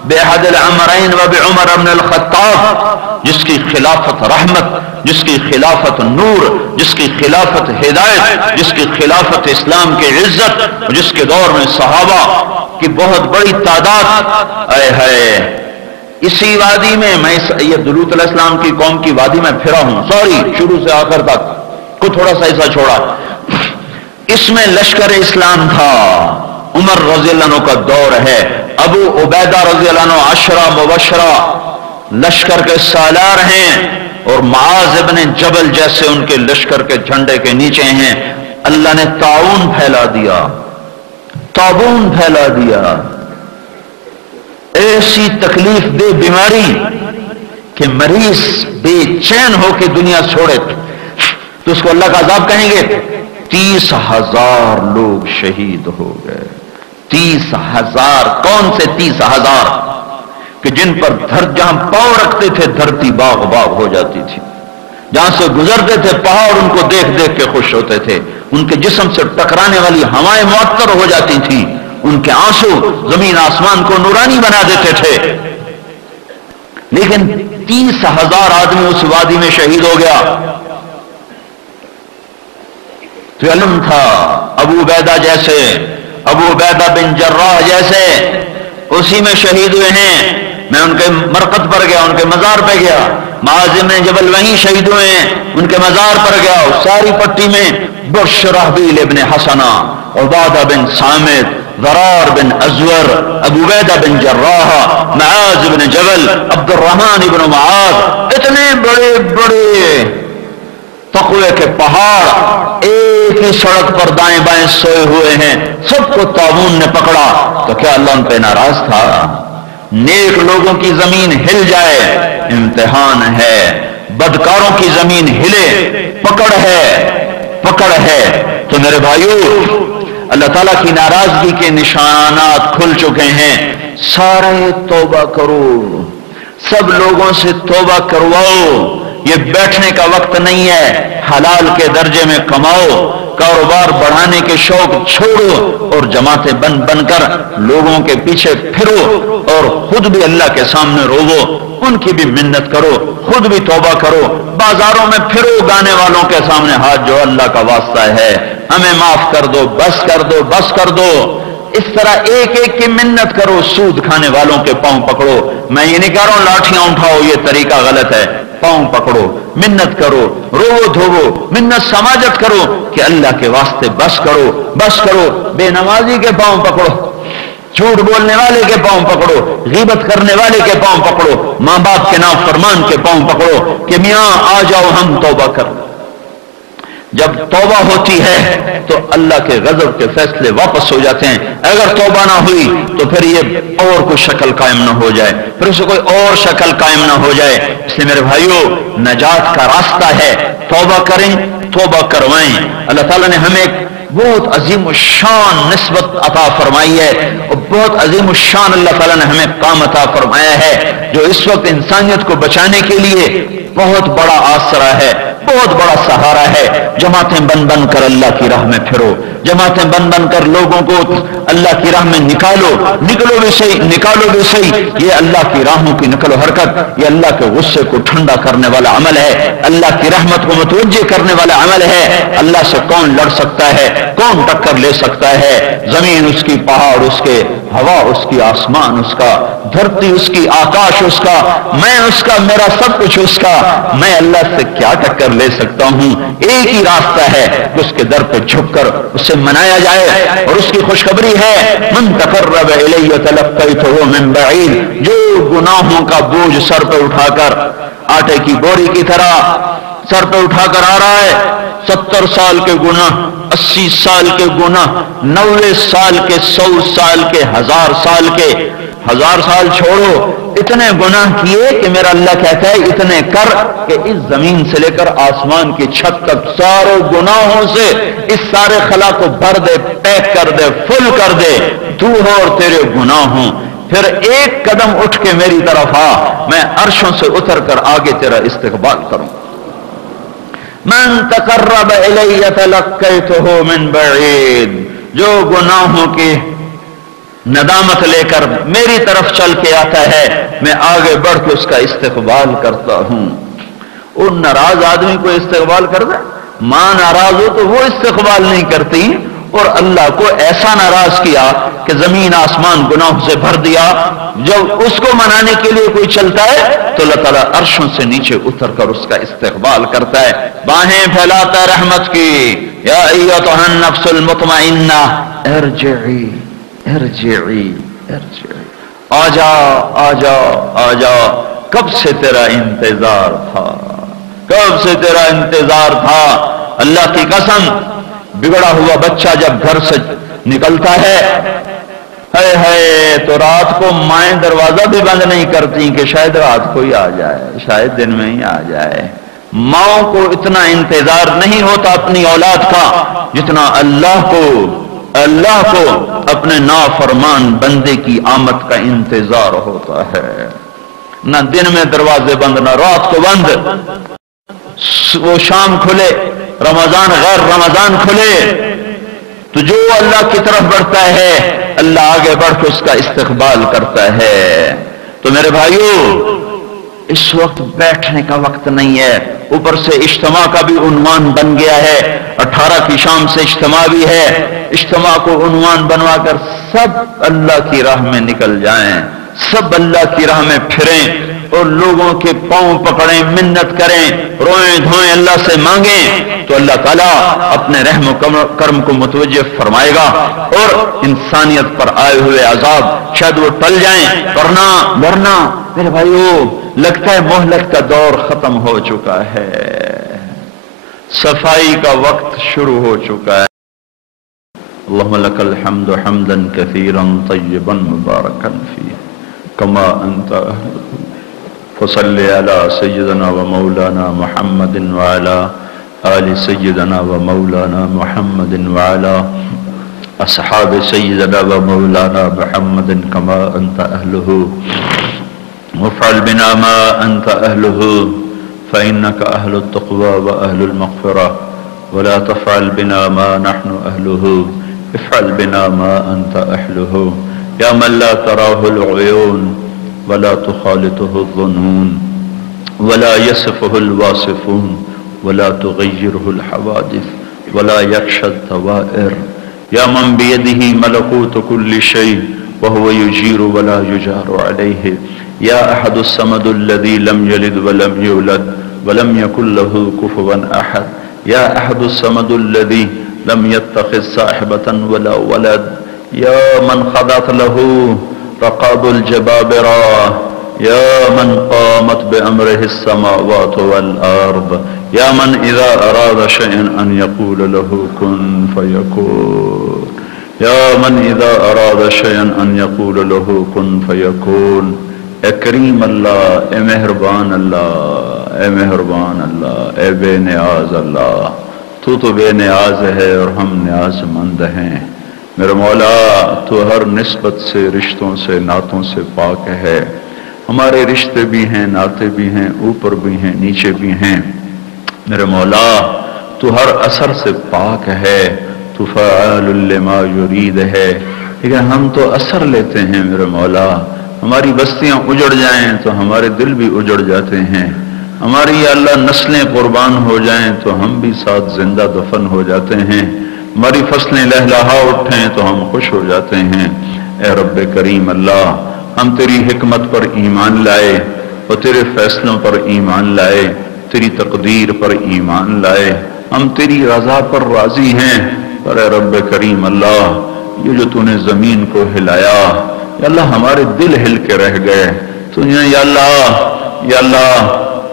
بأحد العمرین و بعمر بن الخطاب، جس کی خلافت رحمت، جس کی خلافت نور، جس کی خلافت ہدایت، جس کی خلافت اسلام کی عزت، جس کے دور میں صحابہ کی بہت بڑی تعداد ہے۔ اسی وادی میں یہ لوط علیہ السلام کی قوم کی وادی میں پھرا ہوں، سوری شروع سے آخر تک کو تھوڑا سا ایسا چھوڑا، اس میں لشکر اسلام تھا، عمر رضی اللہ عنہ کا دور ہے، ابو عبیدہ رضی اللہ عنہ 10 مبشرہ لشکر کے سالار ہیں، اور معاذ ابن جبل جیسے ان کے لشکر کے جھنڈے کے نیچے ہیں۔ اللہ نے طاعون پھیلا دیا، طاعون پھیلا دیا، ایسی تکلیف دہ بیماری کہ مریض بے چین ہو کے دنیا چھوڑے تو اس کو اللہ کا عذاب کہیں گے۔ 30,000 لوگ شہید ہو گئے، 30,000، کون سے 30,000 کہ جن پر جہاں پاؤں رکھتے تھے دھرتی باغ باغ ہو جاتی تھی، جہاں سے گزرتے تھے پہاڑ ان کو دیکھ دیکھ کے خوش ہوتے تھے، ان کے جسم سے ٹکرانے والی ہوائیں معطر ہو جاتی تھی، ان کے آنسو زمین آسمان کو نورانی بنا دیتے تھے، لیکن 30,000 آدمی اس وادی میں شہید ہو گیا۔ تو علم تھا ابو عبیدہ جیسے، ابو عبیدہ بن جراح جیسے اسی میں شہید ہوئے ہیں۔ میں ان کے مرقد پر گیا، ان کے مزار پہ گیا، معاذ بن جبل وہیں شہید ہوئے ہیں، ان کے مزار پر گیا، ساری پٹی میں شرحبیل ابن حسنہ، عبادہ بن صامت، ضرار بن ازور، ابو عبیدہ بن جراح، معاذ بن جبل، عبد الرحمن بن معاذ، اتنے بڑے بڑے تقوی کے پہاڑ ایک ہی سڑک پر دائیں بائیں سوئے ہوئے ہیں، سب کو طاعون نے پکڑا، تو کیا اللہ ان پہ ناراض تھا؟ نیک لوگوں کی زمین ہل جائے امتحان ہے، بدکاروں کی زمین ہلے پکڑ ہے، پکڑ ہے۔ تو میرے بھائیو اللہ تعالیٰ کی ناراضگی کے نشانات کھل چکے ہیں، سارے توبہ کرو، سب لوگوں سے توبہ کرواؤ، یہ بیٹھنے کا وقت نہیں ہے، حلال کے درجے میں کماؤ، کاروبار بڑھانے کے شوق چھوڑو اور جماعتیں بن بن کر لوگوں کے پیچھے پھرو اور خود بھی اللہ کے سامنے روو، ان کی بھی منت کرو، خود بھی توبہ کرو، بازاروں میں پھرو گانے والوں کے سامنے ہاتھ جو اللہ کا واسطہ ہے ہمیں معاف کر دو، بس کر دو، بس کر دو، اس طرح ایک ایک کی منت کرو، سود کھانے والوں کے پاؤں پکڑو۔ میں یہ نہیں کہہ رہا ہوں لاٹھیاں اٹھاؤ، یہ طریقہ غلط ہے، پاؤں پکڑو، منت کرو، رو دھوو، منت سماجت کرو کہ اللہ کے واسطے بس کرو، بس کرو۔ بے نمازی کے پاؤں پکڑو، جھوٹ بولنے والے کے پاؤں پکڑو، غیبت کرنے والے کے پاؤں پکڑو، ماں باپ کے نافرمان کے پاؤں پکڑو کہ میاں آ جاؤ ہم توبہ کر۔ جب توبہ ہوتی ہے تو اللہ کے غضب کے فیصلے واپس ہو جاتے ہیں۔ اگر توبہ نہ ہوئی تو پھر یہ اور کوئی شکل قائم نہ ہو جائے، پھر اسے کوئی اور شکل قائم نہ ہو جائے۔ اس لیے میرے بھائیوں، نجات کا راستہ ہے توبہ کریں، توبہ کروائیں۔ اللہ تعالیٰ نے ہمیں ایک بہت عظیم الشان نسبت عطا فرمائی ہے، اور بہت عظیم الشان اللہ تعالیٰ نے ہمیں کام عطا فرمایا ہے جو اس وقت انسانیت کو بچانے کے لیے بہت بڑا آسرا ہے، بہت بڑا سہارا ہے۔ جماعتیں بن بن کر اللہ کی راہ میں پھرو، جماعتیں بن بن کر لوگوں کو اللہ کی راہ میں نکالو، نکلو بھی صحیح، نکالو بھی صحیح۔ یہ اللہ کی راہوں کی نقل و حرکت، یہ اللہ کے غصے کو ٹھنڈا کرنے والا عمل ہے، اللہ کی رحمت کو متوجہ کرنے والا عمل ہے۔ اللہ سے کون لڑ سکتا ہے، کون ٹکر لے سکتا ہے؟ زمین اس کی، پہاڑ اس کے، ہوا اس کی، آسمان اس کا، دھرتی اس کی، آکاش اس کا، میں اس کا، میرا سب کچھ اس کا۔ میں اللہ سے کیا ٹکر لے سکتا ہوں؟ ایک ہی راستہ ہے کہ اس کے در پہ جھک کر اسے منایا جائے، اور اس کی خوشخبری ہے من تقرب الی تلقیتہ من بعید۔ جو گناہوں کا بوجھ سر پہ اٹھا کر آٹے کی بوری کی طرح سر پہ اٹھا کر آ رہا ہے، 70 سال کے گناہ، 80 سال کے گناہ، 90 سال کے، 100 سال کے، 1000 سال کے، 1000 سال چھوڑو، اتنے گناہ کیے کہ میرا اللہ کہتا ہے اتنے کر کہ اس زمین سے لے کر آسمان کی چھت تک سارے گناہوں سے اس سارے خلا کو بھر دے، پیک کر دے، فل کر دے، تو ہو اور تیرے گناہوں۔ پھر ایک قدم اٹھ کے میری طرف آ، میں عرشوں سے اتر کر آگے تیرا استقبال کروں۔ من تقرب الی تلقیتہ من بعید۔ جو گناہوں کی ندامت لے کر میری طرف چل کے آتا ہے، میں آگے بڑھ کے اس کا استقبال کرتا ہوں۔ ان ناراض آدمی کو استقبال کر دے، ماں ناراض ہو تو وہ استقبال نہیں کرتی، اور اللہ کو ایسا ناراض کیا کہ زمین آسمان گناہوں سے بھر دیا۔ جب اس کو منانے کے لیے کوئی چلتا ہے تو اللہ تعالیٰ عرشوں سے نیچے اتر کر اس کا استقبال کرتا ہے، باہیں پھیلاتا رحمت کی۔ یا ایتھا النفس المطمئنہ ارجعی ارجعی ارجعی، آجا آجا آجا، کب سے تیرا انتظار تھا، کب سے تیرا انتظار تھا۔ اللہ کی قسم، بگڑا ہوا بچہ جب گھر سے نکلتا ہے تو رات کو مائیں دروازہ بھی بند نہیں کرتی کہ شاید رات کو ہی آ جائے، شاید دن میں ہی آ جائے۔ ماں کو اتنا انتظار نہیں ہوتا اپنی اولاد کا جتنا اللہ کو اپنے نافرمان بندے کی آمد کا انتظار ہوتا ہے۔ نہ دن میں دروازے بند، نہ رات کو بند، وہ شام کھلے، رمضان غیر رمضان کھلے، تو جو اللہ کی طرف بڑھتا ہے اللہ آگے بڑھ کے اس کا استقبال کرتا ہے۔ تو میرے بھائیو، اس وقت بیٹھنے کا وقت نہیں ہے، اوپر سے اجتماع کا بھی عنوان بن گیا ہے، 18 کی شام سے اجتماع بھی ہے۔ اجتماع کو عنوان بنوا کر سب اللہ کی راہ میں نکل جائیں، سب اللہ کی راہ میں پھریں اور لوگوں کے پاؤں پکڑیں، منت کریں، روئیں دھوئیں، اللہ سے مانگیں، تو اللہ تعالیٰ اپنے رحم و کرم کو متوجہ فرمائے گا، اور انسانیت پر آئے ہوئے عذاب شاید وہ ٹل جائیں۔ ورنہ میرے بھائیو، لگتا ہے مہلت کا دور ختم ہو چکا ہے، صفائی کا وقت شروع ہو چکا ہے۔ اللہم لک الحمد حمدا کثیرا طیبا مبارکا فیہ کما انت اہلہ، فصل علی سیدنا و مولانا محمد وعلی آل سیدنا و مولانا محمد وعلی اصحاب سیدنا و مولانا محمد کما انت اہلہ، وافعل بنا ما انت اہلہ فإنک اہل التقوی و اہل المغفرہ، ولا تفعل بنا ما نحن اہلہ افعل بنا ما انت اہلہ، یا من لا تراہ العیون ولا تخالطه الظنون ولا يصفه الواصفون ولا تغيره الحوادث ولا يخشى الدوائر، يا من بيده ملكوت كل شيء وهو يجير ولا يجار عليه، یا احد الصمد الذی لم یلد ولم یولد ولم یکن له کفوا احد یا احد الصمد الذی لم يتخذ صاحبة ولا ولد یا من خضعت له رقاب الجبابرة یا من قامت بأمره السماوات والأرض یا من اذا اراد شيئا ان يقول له كن فيكون یا من اذا اراد شيئا ان يقول له كن فيكون۔ اے کریم اللہ، اے مہربان اللہ، اے مہربان اللہ، اے بے نیاز اللہ، تو بے نیاز ہے اور ہم نیاز مند ہیں۔ میرے مولا تو ہر نسبت سے، رشتوں سے، نعتوں سے پاک ہے۔ ہمارے رشتے بھی ہیں، نعتے بھی ہیں، اوپر بھی ہیں، نیچے بھی ہیں۔ میرے مولا تو ہر اثر سے پاک ہے، تو فعال لما یرید ہے، لیکن ہم تو اثر لیتے ہیں میرے مولا۔ ہماری بستیاں اجڑ جائیں تو ہمارے دل بھی اجڑ جاتے ہیں، ہماری یا اللہ نسلیں قربان ہو جائیں تو ہم بھی ساتھ زندہ دفن ہو جاتے ہیں، ہماری فصلیں لہلہا اٹھیں تو ہم خوش ہو جاتے ہیں۔ اے رب کریم اللہ، ہم تیری حکمت پر ایمان لائے اور تیرے فیصلوں پر ایمان لائے، تیری تقدیر پر ایمان لائے، ہم تیری رضا پر راضی ہیں۔ پر اے رب کریم اللہ، یہ جو تو نے زمین کو ہلایا یا اللہ، ہمارے دل ہل کے رہ گئے تو یا اللہ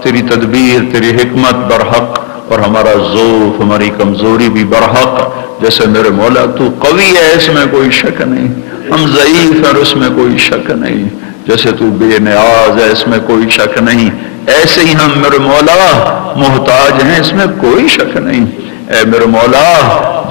تیری تدبیر، تیری حکمت برحق اور ہمارا ضعف، ہماری کمزوری بھی برحق۔ جیسے میرے مولا تو قوی ہے، اس میں کوئی شک نہیں، ہم ضعیف ہیں اور اس میں کوئی شک نہیں، جیسے تو بے نیاز ہے اس میں کوئی شک نہیں، ایسے ہی ہم میرے مولا محتاج ہیں، اس میں کوئی شک نہیں۔ اے میرے مولا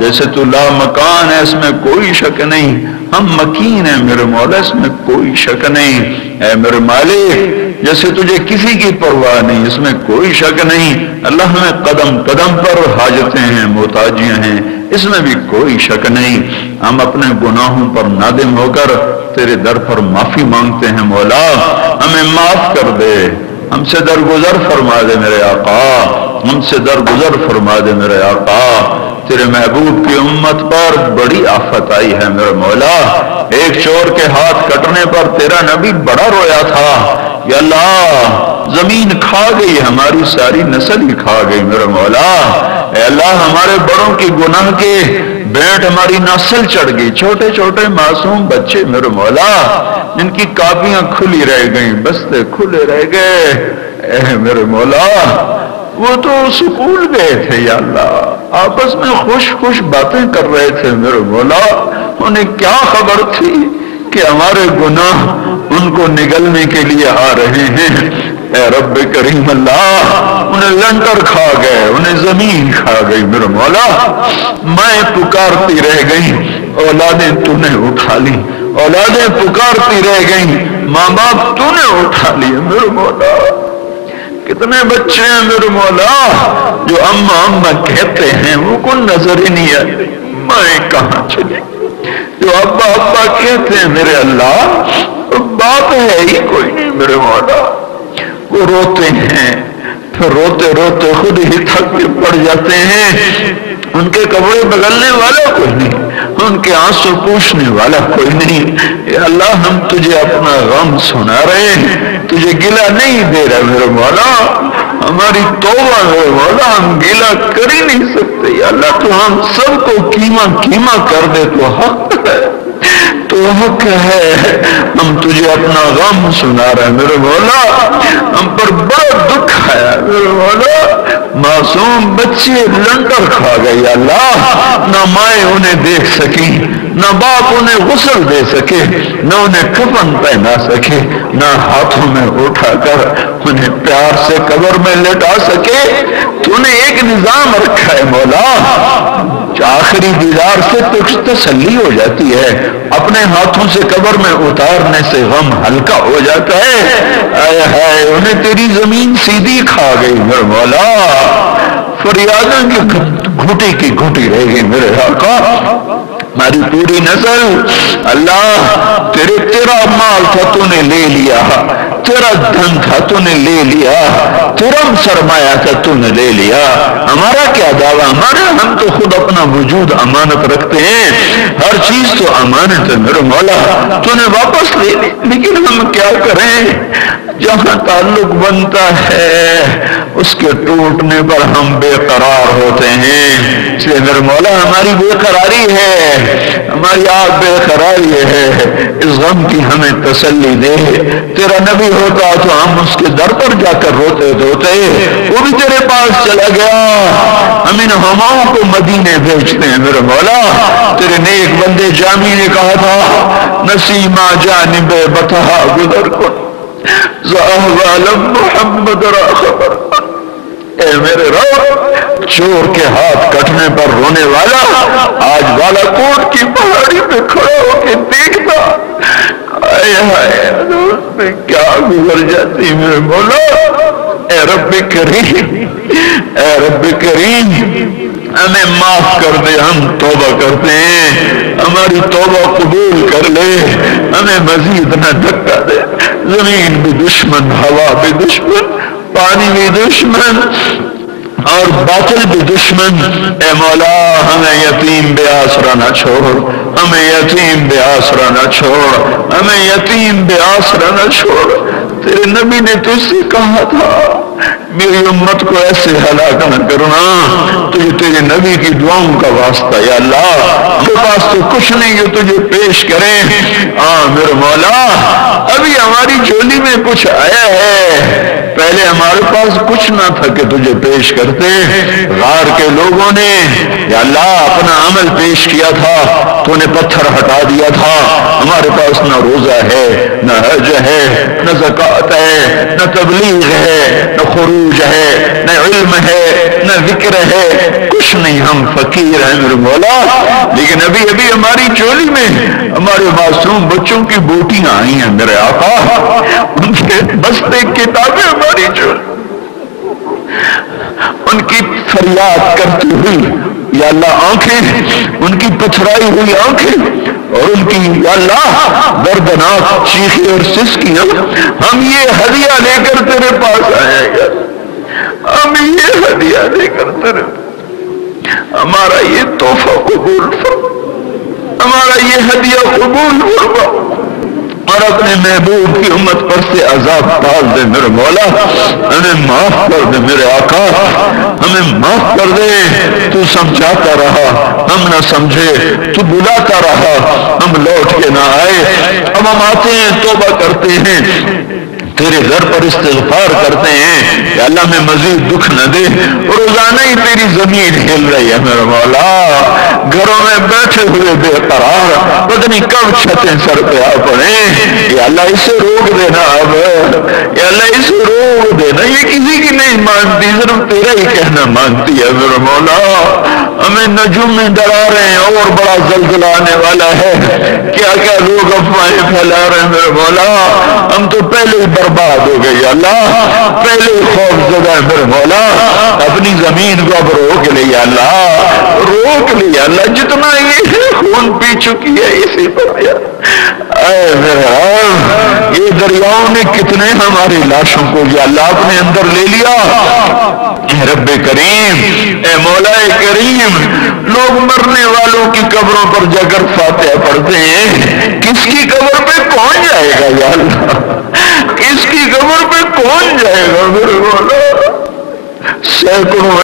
جیسے تو لا مکان ہے اس میں کوئی شک نہیں، ہم مکین ہیں میرے مولا، اس میں کوئی شک نہیں۔ اے میرے مالک جیسے تجھے کسی کی پرواہ نہیں، اس میں کوئی شک نہیں۔ اللہ ہمیں قدم قدم پر حاجتیں ہیں، محتاجیاں ہیں، اس میں بھی کوئی شک نہیں۔ ہم اپنے گناہوں پر نادم ہو کر تیرے در پر معافی مانگتے ہیں، مولا ہمیں معاف کر دے، ہم سے درگزر فرما دے میرے آقا، ہم سے درگزر فرما دے میرے آقا۔ تیرے محبوب کی امت پر بڑی آفت آئی ہے میرے مولا، ایک چور کے ہاتھ کٹنے پر تیرا نبی بڑا رویا تھا۔ یا اللہ زمین کھا گئی، ہماری ساری نسل ہی کھا گئی میرے مولا۔ اے اللہ ہمارے بڑوں کی گناہ کے بینٹ ہماری نسل چڑھ گئی، چھوٹے چھوٹے معصوم بچے میرے مولا، جن کی کاپیاں کھلی رہ گئیں، بستے کھلے رہ گئے۔ اے میرے مولا وہ تو سکول گئے تھے یا اللہ، آپس میں خوش خوش باتیں کر رہے تھے میرے مولا، انہیں کیا خبر تھی کہ ہمارے گناہ ان کو نگلنے کے لیے آ رہے ہیں۔ اے رب کریم اللہ انہیں لنگر کھا گئے، انہیں زمین کھا گئی میرے مولا، میں پکارتی رہ گئی، اولادیں تو نے اٹھا لی، اولادیں پکارتی رہ گئیں، ماں باپ تو نے اٹھا لیے میرے مولا۔ کتنے بچے ہیں میرے مولا جو اماں اماں کہتے ہیں وہ کو نظر ہی نہیں آتی، مائیں کہاں چلی، جو ابا ابا کہتے ہیں میرے اللہ باپ ہے ہی کوئی نہیں میرے مولا۔ وہ روتے ہیں پھر روتے روتے خود ہی تھک کے پڑ جاتے ہیں، ان کے کپڑے بگلنے والا کوئی نہیں، ان کے آنسو پوچھنے والا کوئی نہیں۔ اے اللہ ہم تجھے اپنا غم سنا رہے ہیں، تجھے گلہ نہیں دے رہا میرے مولا، ہماری توبہ میرے مولا، ہم گلہ کر ہی نہیں سکتے یا اللہ، تو ہم سب کو کیما کیما کر دے تو حق ہے، تو حق ہے، ہم تجھے اپنا غم سنا رہے ہیں میرے مولا، ہم پر بڑا دکھ آیا میرے مولا، معصوم بچے لنگر کھا گئے یا اللہ، نہ مائیں انہیں دیکھ سکی، نہ باپ انہیں غسل دے سکے، نہ انہیں کفن پہنا سکے، نہ ہاتھوں میں اٹھا کر انہیں پیار سے قبر میں لٹا سکے۔ تو نے ایک نظام رکھا ہے مولا، آخری دیدار سے کچھ تسلی ہو جاتی ہے، اپنے ہاتھوں سے قبر میں اتارنے سے غم ہلکا ہو جاتا ہے۔ اے ہائے انہیں تیری زمین سیدھی کھا گئی میرے مولا، فریادوں کی گھٹی کی گھٹی رہ گئی میرے آقا۔ ہماری پوری نسل اللہ تیرا مال تھا تو نے لے لیا، تیرا دھن تھا تو نے لے لیا، تیرا سرمایہ تھا تو نے لے لیا، ہمارا کیا دعویٰ؟ ہم تو خود اپنا وجود امانت رکھتے ہیں، ہر چیز تو امانت ہے میرے مولا، تو نے واپس لے لی، لیکن ہم کیا کریں؟ جہاں تعلق بنتا ہے اس کے ٹوٹنے پر ہم بے قرار ہوتے ہیں، اس لیے میرے مولا ہماری بے قراری ہے، ہماری آپ بے قراری ہے، اس غم کی ہمیں تسلی دے۔ تیرا نبی ہوتا تو ہم اس کے در پر جا کر روتے دھوتے، وہ بھی تیرے پاس چلا گیا، ہم ان ہماؤں کو مدینے بھیجتے ہیں میرے مولا۔ تیرے نیک بندے جامی نے کہا تھا نسیمہ جانب بطحا گزر کن زاہوالم محمد را خبر، اے میرے رب چور کے ہاتھ کٹنے پر رونے والا آج بالا کوٹ کی پہاڑی پہ کھڑا ہو کے دیکھتا، آئے ہائے اس میں کیا گزر جاتی میرے مولا۔ اے رب کریم، اے رب کریم ہمیں معاف کر دے، ہم توبہ کرتے ہیں، ہماری توبہ قبول کر لے، ہمیں مزید نہ دھکا دے۔ زمین بھی دشمن، ہوا بھی دشمن، پانی بھی دشمن اور باطل بھی دشمن، اے مولا ہمیں یتیم بے آسرا نہ چھوڑ، ہمیں یتیم بے آسرا نہ چھوڑ، ہمیں یتیم بے آسرا نہ چھوڑ۔ تیرے نبی نے تجھ سے کہا تھا میری امت کو ایسے ہلاک نہ کرنا، تجھے تیرے نبی کی دعاؤں کا واسطہ یا اللہ، میرے پاس تو کچھ نہیں جو تجھے پیش کریں، میرے مولا ابھی ہماری جھولی میں کچھ آیا ہے، پہلے ہمارے پاس کچھ نہ تھا کہ تجھے پیش کرتے۔ غار کے لوگوں نے یا اللہ اپنا عمل پیش کیا تھا، تو نے پتھر ہٹا دیا تھا، ہمارے پاس نہ روزہ ہے، نہ حج ہے، نہ زکوٰۃ ہے، نہ تبلیغ ہے، نہ خروج ہے، نہ علم ہے، نہ ذکر ہے، کچھ نہیں، ہم فقیر ہیں میرے مولا۔ لیکن ابھی ہماری چولی میں ہمارے معصوم بچوں کی بوٹیاں آئی ہیں میرے آقا، ان کے بستے کتابیں ہماری چولی، ان کی فریاد کرتی ہوئی یا اللہ آنکھیں، ان کی پتھرائی ہوئی آنکھیں اور ان کی یا اللہ دردناک چیخیں اور سسکیاں، ہم یہ ہدیہ لے کر تیرے پاس آئے گا، ہم یہ ہدیہ لے کر تیرے، ہمارا یہ تحفہ قبول فرما، ہمارا یہ ہدیہ قبول فرما، اور اپنے محبوب کی امت پر سے عذاب ڈال دے میرے مولا، ہمیں معاف کر دے میرے آقا، ہمیں معاف کر دے، تو سمجھاتا رہا ہم نہ سمجھے، تو بلاتا رہا ہم لوٹ کے نہ آئے، اب ہم آتے ہیں توبہ کرتے ہیں، تیرے در پر استغفار کرتے ہیں کہ اللہ میں مزید دکھ نہ دے، روزانہ ہی تیری زمین ہل رہی ہے میرے مولا، گھروں میں بیٹھے ہوئے بے قرار، پتہ نہیں کب چھتیں سر پہ آ پڑیں، یا اللہ اسے روک دینا، اب یا اللہ اسے روک دینا، یہ کسی کی نہیں مانتی، صرف تیرا ہی کہنا مانتی ہے میرے مولا۔ ہمیں نجوم میں ڈرا رہے ہیں اور بڑا زلزلہ آنے والا ہے، کیا کیا لوگ افواہیں پھیلا رہے ہیں میرے مولا، ہم تو پہلے ہی برباد ہو گئی اللہ، پہلے ہی خوف زدہ ہے میرے مولا، اپنی زمین کو اب روک لیا اللہ، روک لیا اللہ، جتنا یہ خون پی چکی ہے اسی پر اے میرے رب، یہ دریاؤں نے کتنے ہماری لاشوں کو یا اللہ اپنے اندر لے لیا، اے رب کریم، اے مولا کریم، لوگ مرنے والوں کی قبروں پر جا کر فاتحہ پڑھتے ہیں، کس کی قبر پہ کون جائے گا یا اللہ، کس کی قبر پہ کون جائے گا میرے مولا، سینکڑوں